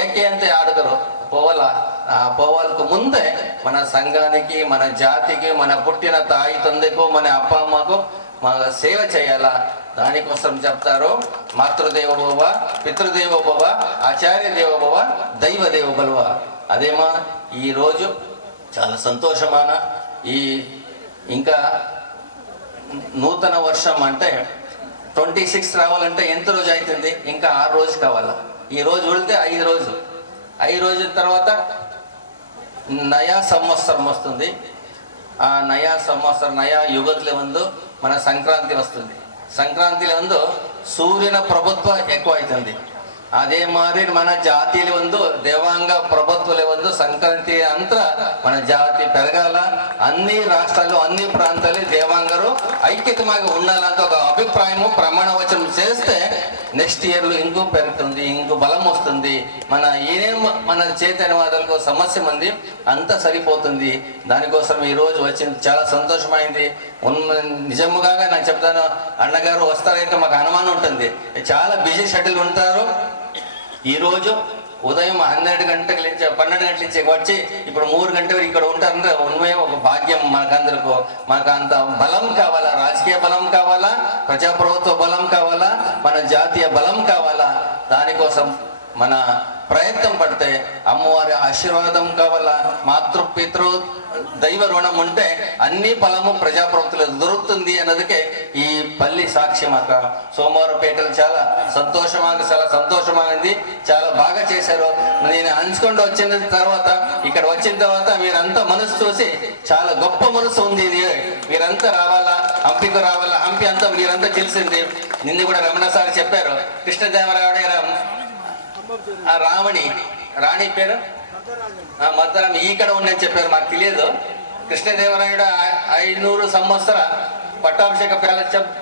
ఏకే అంటే అడగరు. పోవాలకు ముందే మన సంఘానికి, మన జాతికి, మన పుట్టిన తాయి తండ్రికి, మన అప్ప అమ్మకు మన సేవ చేయాలా. దానికోసం చెప్తారు మాతృదేవోభవ, పితృదేవోభవ, ఆచార్య దేవోభవ, దైవ దేవోభవ. అదేమా ఈరోజు చాలా సంతోషமான ఈ ఇంకా నూతన వర్షం అంటే 26 రావాలంటే ఎంత రోజు అవుతుంది? ఇంకా 6 రోజు కావాలా. ఈ రోజు వెళితే 5 రోజు, 5 రోజుల తర్వాత నయా సంవత్సరం వస్తుంది. ఆ నయా సంవత్సరం నయా యుగత్ల ముందు మన సంక్రాంతి వస్తుంది. సంక్రాంతిలో ముందు సూర్యుని ప్రభుత్వం ఎక్కువ అవుతుంది. అదే మాదిరి మన జాతీయుల వందు దేవాంగ ప్రభుత్వాల వందు సంక్రాంతి అంతా మన జాతి పెరగాల. అన్ని రాష్ట్రాలు, అన్ని ప్రాంతాలు దేవాంగరు ఐక్యతమాగా ఉండాలంటే ఒక అభిప్రాయము ప్రమాణ వచనం చేస్తే నెక్స్ట్ ఇయర్లో ఇంకూ పెరుగుతుంది, ఇంకూ బలం వస్తుంది. మన ఏనేం మన చైతన్యవాదాలకు సమస్య ఉంది అంతా సరిపోతుంది. దానికోసం ఈరోజు వచ్చింది చాలా సంతోషమైంది. నిజముగా నేను చెప్తాను, అన్నగారు వస్తారైతే మాకు అనుమానం ఉంటుంది. చాలా బిజీ షెడ్యూల్ ఉంటారు. ఈరోజు ఉదయం 12 గంటల నుంచి వచ్చి ఇప్పుడు 3 గంటల వరకు ఇక్కడ ఉంటారంటే ఉన్నమే ఒక భాగ్యం మనకందరికీ. మనకు అంత బలం కావాలా, రాజకీయ బలం కావాలా, ప్రజాప్రభుత్వ బలం కావాలా, మన జాతీయ బలం కావాలా. దానికోసం మన ప్రయత్నం పడితే అమ్మవారి ఆశీర్వాదం కావాలా, మాతృపితృ దైవ రుణం ఉంటే అన్ని బలము ప్రజాప్రభుత్వం దొరుకుతుంది అన్నదికే ఈ పల్లి సాక్ష్యం. అక్క సోమవారపేటలు చాలా సంతోషమైంది, చాలా బాగా చేశారు. నేను అంచుకొని వచ్చిన తర్వాత ఇక్కడ వచ్చిన తర్వాత మీరంతా మనసు చూసి చాలా గొప్ప మనసు ఉంది. ఇది మీరంతా రావాలా, హంపికి రావాలా. హంపి అంతా మీరంతా తెలిసింది. నిన్ను కూడా రమణ సార్ చెప్పారు, కృష్ణదేవరాయుడు ఆ రాణి పేరు మద్దరం ఇక్కడ ఉందని చెప్పారు. మాకు తెలియదు. కృష్ణదేవరాయుడు 500 సంవత్సర పట్టాభిషేక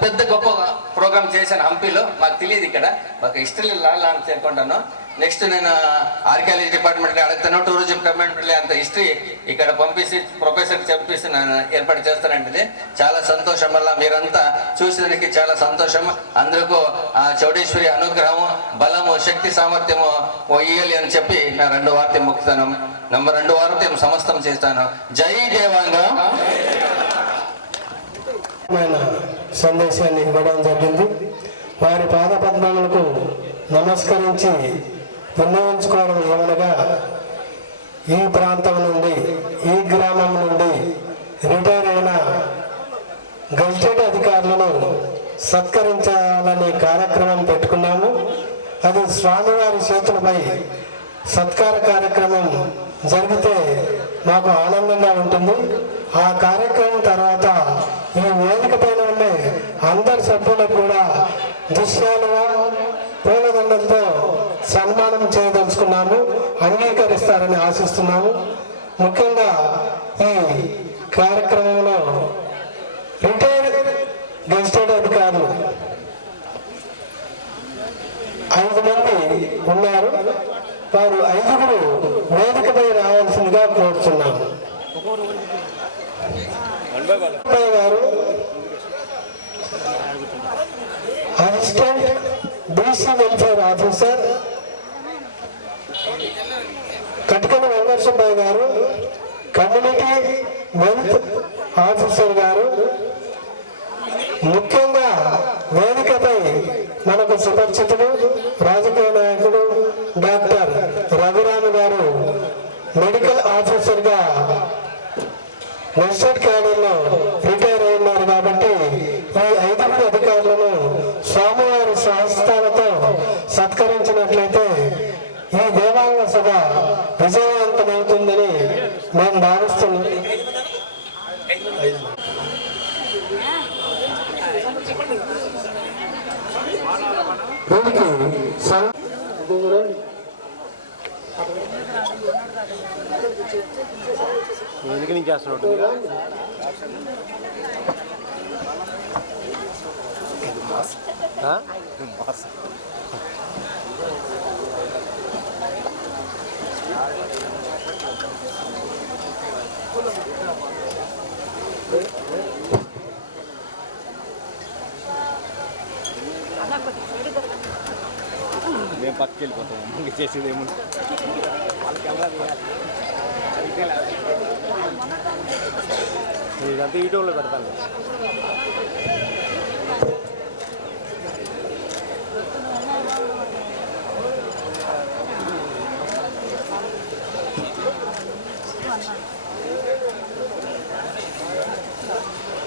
పెద్ద గొప్ప ప్రోగ్రామ్ చేశాను హంపీలో. మాకు తెలియదు. ఇక్కడ ఒక హిస్టరీలో రాలని అనుకుంటాను. నెక్స్ట్ నేను ఆర్కియాలజీ డిపార్ట్మెంట్కి అడుగుతాను, టూరిజం డిపార్ట్మెంట్లో అంత హిస్టరీ ఇక్కడ పంపిస్తే ప్రొఫెసర్కి చెప్పేసి నేను ఏర్పాటు చేస్తానంటే చాలా సంతోషం. వల్ల మీరంతా చూసేదానికి చాలా సంతోషం. అందరికీ ఆ చౌడేశ్వరి అనుగ్రహము, బలము, శక్తి, సామర్థ్యము ఇయ్యాలి అని చెప్పి నా 2 వార్త ముక్తాను. నంబర్ 2 వార్త సమస్తం చేస్తాను. జై దేవాంగ. సందేశాన్ని ఇవ్వడం జరిగింది. వారి పాదపద్మములకు నమస్కరించి విన్నవించుకోవడం ఏమనగా, ఈ ప్రాంతం నుండి, ఈ గ్రామం నుండి రిటైర్ అయిన గెజిటెడ్ అధికారులను సత్కరించాలనే కార్యక్రమం పెట్టుకున్నాము. అది స్వామివారి చేతులపై సత్కార కార్యక్రమం జరిగితే మాకు ఆనందంగా ఉంటుంది. ఆ కార్యక్రమం తర్వాత ఈ వేదిక పైన ఉండే అందరి సభ్యులకు కూడా దృశ్యాలుగా పూలదండలతో సన్మానం చేయదలుచుకున్నాము. అంగీకరిస్తారని ఆశిస్తున్నాము. ముఖ్యంగా ఈ కార్యక్రమంలో రిటైర్డ్ గెజిటెడ్ అధికారులు 5 మంది ఉన్నారు. వారు 5గురు వేదికపై రావాల్సిందిగా కోరుతున్నాము. గారు assistant BC welfare officer, Katakana Venkateswararao గారు కమ్యూనిటీ వెల్త్ ఆఫీసర్ గారు. ముఖ్యంగా వేదికపై మనకు సుపరిచితుడు, రాజకీయ నాయకుడు, ఎందుకు నుంచి చేస్తున్నాడు మేము పక్కకి వెళ్ళిపోతాం ఇంక చేసేది ఏముంది ఇదంతా యూట్యూబ్లో పెడతాను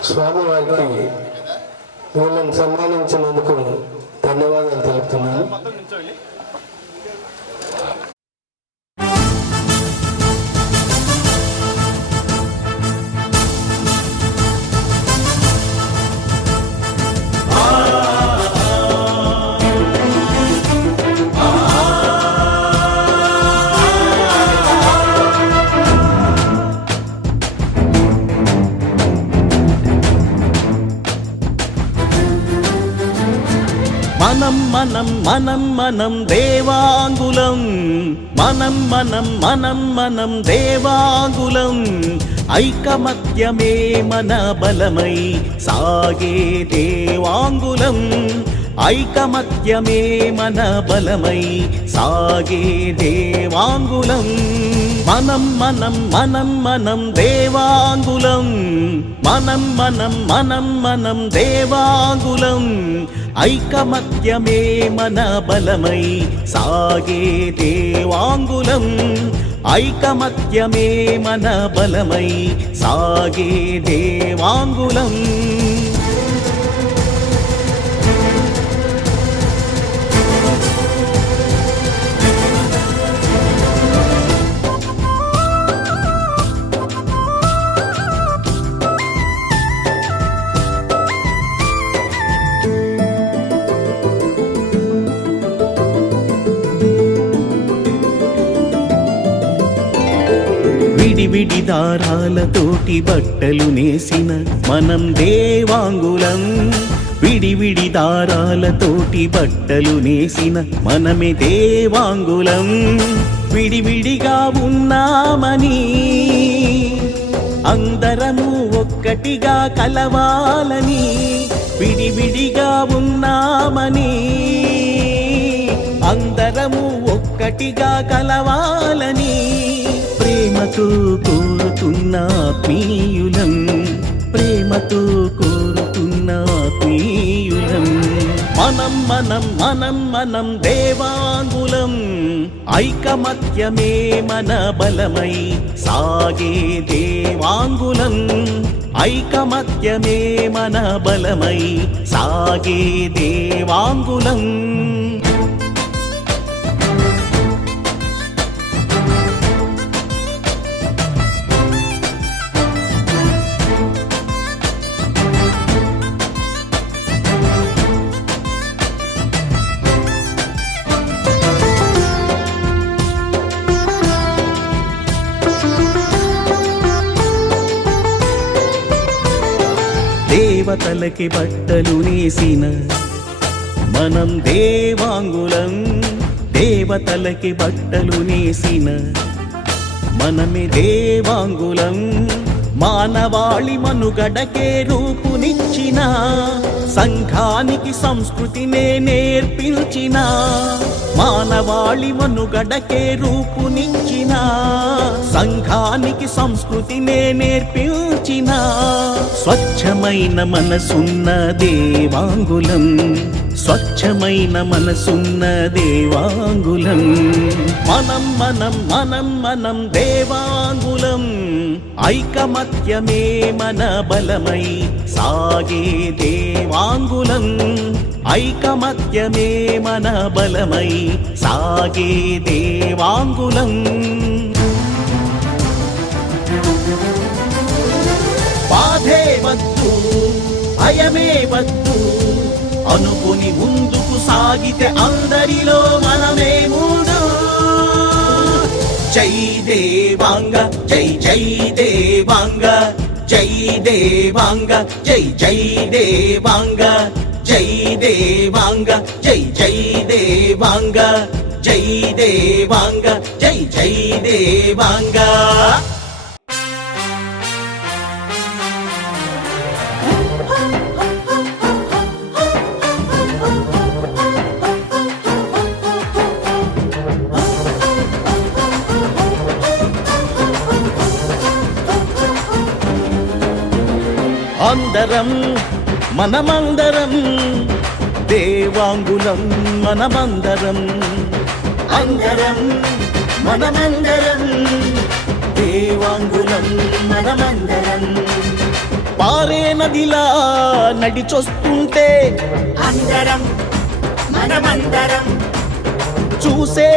స్వామివారికి వీళ్ళని సన్మానించినందుకు ధన్యవాదాలు తెలుపుతున్నాను. మనం మనం మనం మనం దేవాంగులం మనం మనం మనం మనం దేవాంగులం ఐకమత్యమే మన బలమై సాగే దేవాంగులం ఐకమత్యమే మన బలమై సాగే దేవాంగులం మనం మనం మనం మనం దేవాంగులం మనం మనం మనం మనం దేవాంగులం ఐకమత్యమే మన బలమై సాగే దేవాంగులం ఐకమత్యమే మన బలమై సాగే దేవాంగులం విడి దారాలతోటి బట్టలు నేసిన మనం దేవాంగులం విడి దారాలతోటి బట్టలు నేసిన మనమే దేవాంగులం విడివిడిగా ఉన్నామని అందరము ఒక్కటిగా కలవాలని విడివిడిగా ఉన్నామని అందరము ఒక్కటిగా కలవాలని ప్రేమతో కోరుతున్న ఆత్మీయులం ప్రేమతో కోరుతున్న ఆత్మీయులం మనం మనం మనం మనం దేవాంగులం ఐకమత్యమే మన బలమై సాగే దేవాంగులం ఐకమత్యమే మన బలమై సాగే దేవాంగులం దేవతలకి బట్టలు నేసిన మనం దేవాంగులం దేవతలకి బట్టలు నేసిన మనమే దేవాంగులం మానవాళి మనుగడకే రూపునిచ్చిన సంఘానికి సంస్కృతినే నేర్పించిన మానవాళి మనుగడకే రూపునిచ్చిన సంఘానికి సంస్కృతినే నేర్పించిన స్వచ్ఛమైన మనసున్న దేవాంగులం స్వచ్ఛమైన మనసున్న దేవాంగులం మనం మనం మనం మనం దేవాంగులం ఐకమత్యమే మన బలమై సాగే దేవాంగులం ఐకమత్యమే మన బలమై సాగే దేవాంగులం బాధే వద్దు భయమే వద్దు సాగితే అందరిలో మనమే ముందు. జై దేవాంగ జై జై దేవాంగ, జై దేవాంగ జై జై దేవాంగ, జై దేవాంగ జై జై దేవాంగ, జై దేవాంగ జై జై దేవాంగ. అందరం మనమందరం దేవాంగులం మనమందరం, అందరం మనమందరం దేవాంగులం మనమందరం. పారే నదిలా నడిచొస్తుంటే అందరం మనమందరం, చూసే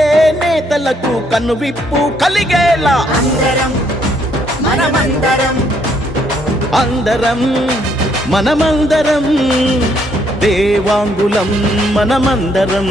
నేతలకు కనువిప్పు కలిగేలా అందరం మనమందరం, అందరం మనమందరం దేవాంగులం మనమందరం.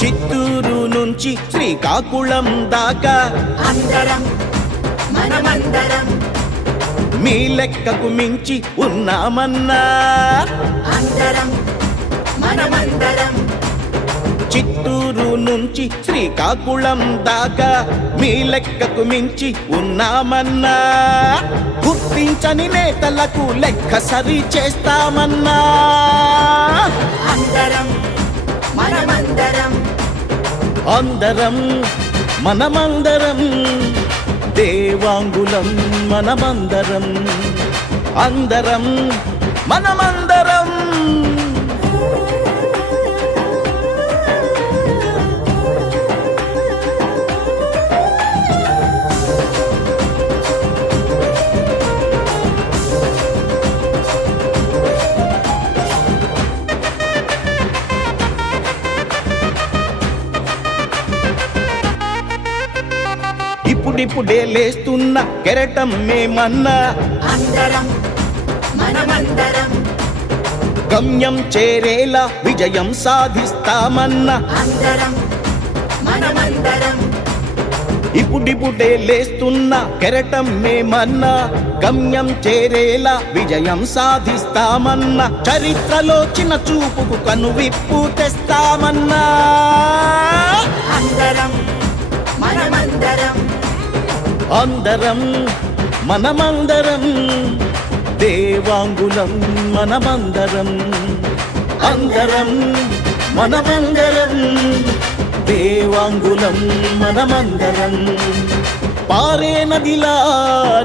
చిత్తూరు నుంచి శ్రీకాకుళం దాకా అందరం మనమందరం, మీ లెక్కకు మించి ఉన్నామన్నా. అందరం మనమందరం, చిత్తూరు నుంచి శ్రీకాకుళం దాకా మీ లెక్కకు మించి ఉన్నామన్నా. గుర్తించని నేతలకు లెక్క సరి చేస్తామన్నా. అందరం మనమందరం, అందరం మనమందరం దేవాంగులం మనమందరం, అందరం మనమందరం. ఇప్పుడిప్పుడే లేస్తున్న కెరటం మేమన్నా. అందరం మనమందరం, గమ్యం చేరేలా విజయం సాధిస్తామన్నా. అందరం మనమందరం, ఇప్పుడిప్పుడే లేస్తున్న కెరటం మేమన్నా. గమ్యం చేరేలా విజయం సాధిస్తామన్నా. చరిత్రలో చిన్న చూపుకు కనువిప్పు తెస్తామన్నా. అందరం మనమందరం, అందరం మనమందరం దేవాంగులం మనమందరం, అందరం మనమందరం దేవాంగులం మనమందరం. పారే నదిలా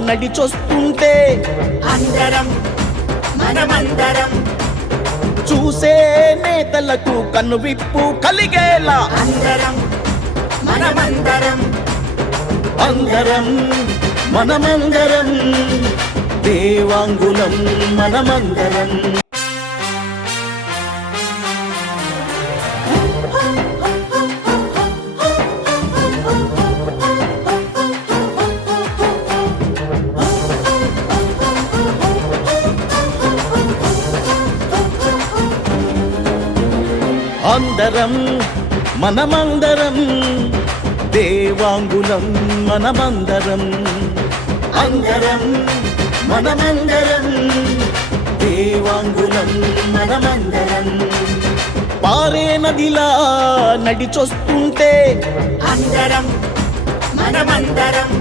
నడిచొస్తుంటే అందరం మనమందరం, చూసే నేతలకు కనువిప్పు కలిగేలా అందరం మనమందరం, అందరం మనమందరం దేవాంగులం మనమందరం. అందరం మనమందరం దేవాంగులం మనమందరం, అందరం మనమందరం దేవాంగులం మనమందరం. పారే నదిలా నడిచొస్తుంటే అందరం మనమందరం,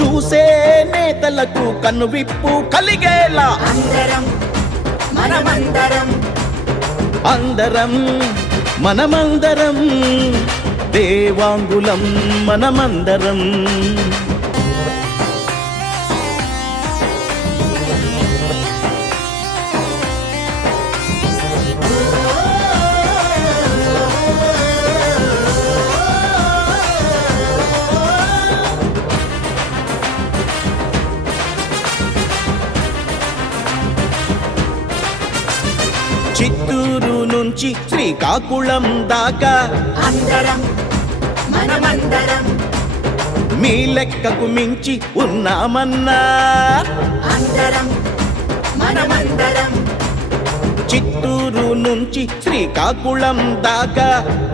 చూసే నేతలకు కనువిప్పు కలిగేలా అందరం మనమందరం, అందరం మనమందరం దేవాంగులం మనమందరం. నుంచి శ్రీకాకుళం దాకా అందరం మనమందరం మీ లెక్కకు మించి ఉన్నామన్నా అందరం మనమందరం చిత్తూరు నుంచి శ్రీకాకుళం దాకా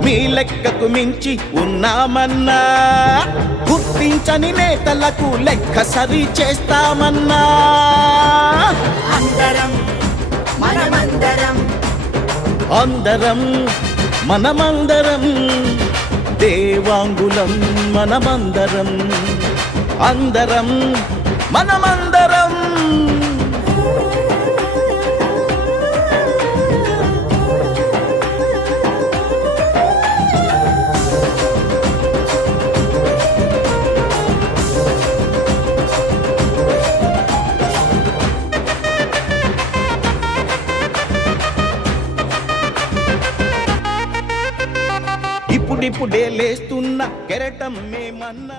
మీ లెక్కకు మించి ఉన్నామన్నా గుర్తించని నేతలకు లెక్క సరి చేస్తామన్నా అందరం మనమందరం అందరం మనమందరం దేవాంగులం మనమందరం అందరం మనమందరం ఇప్పుడిప్పుడే లేస్తున్న కెరటం మేమన్నా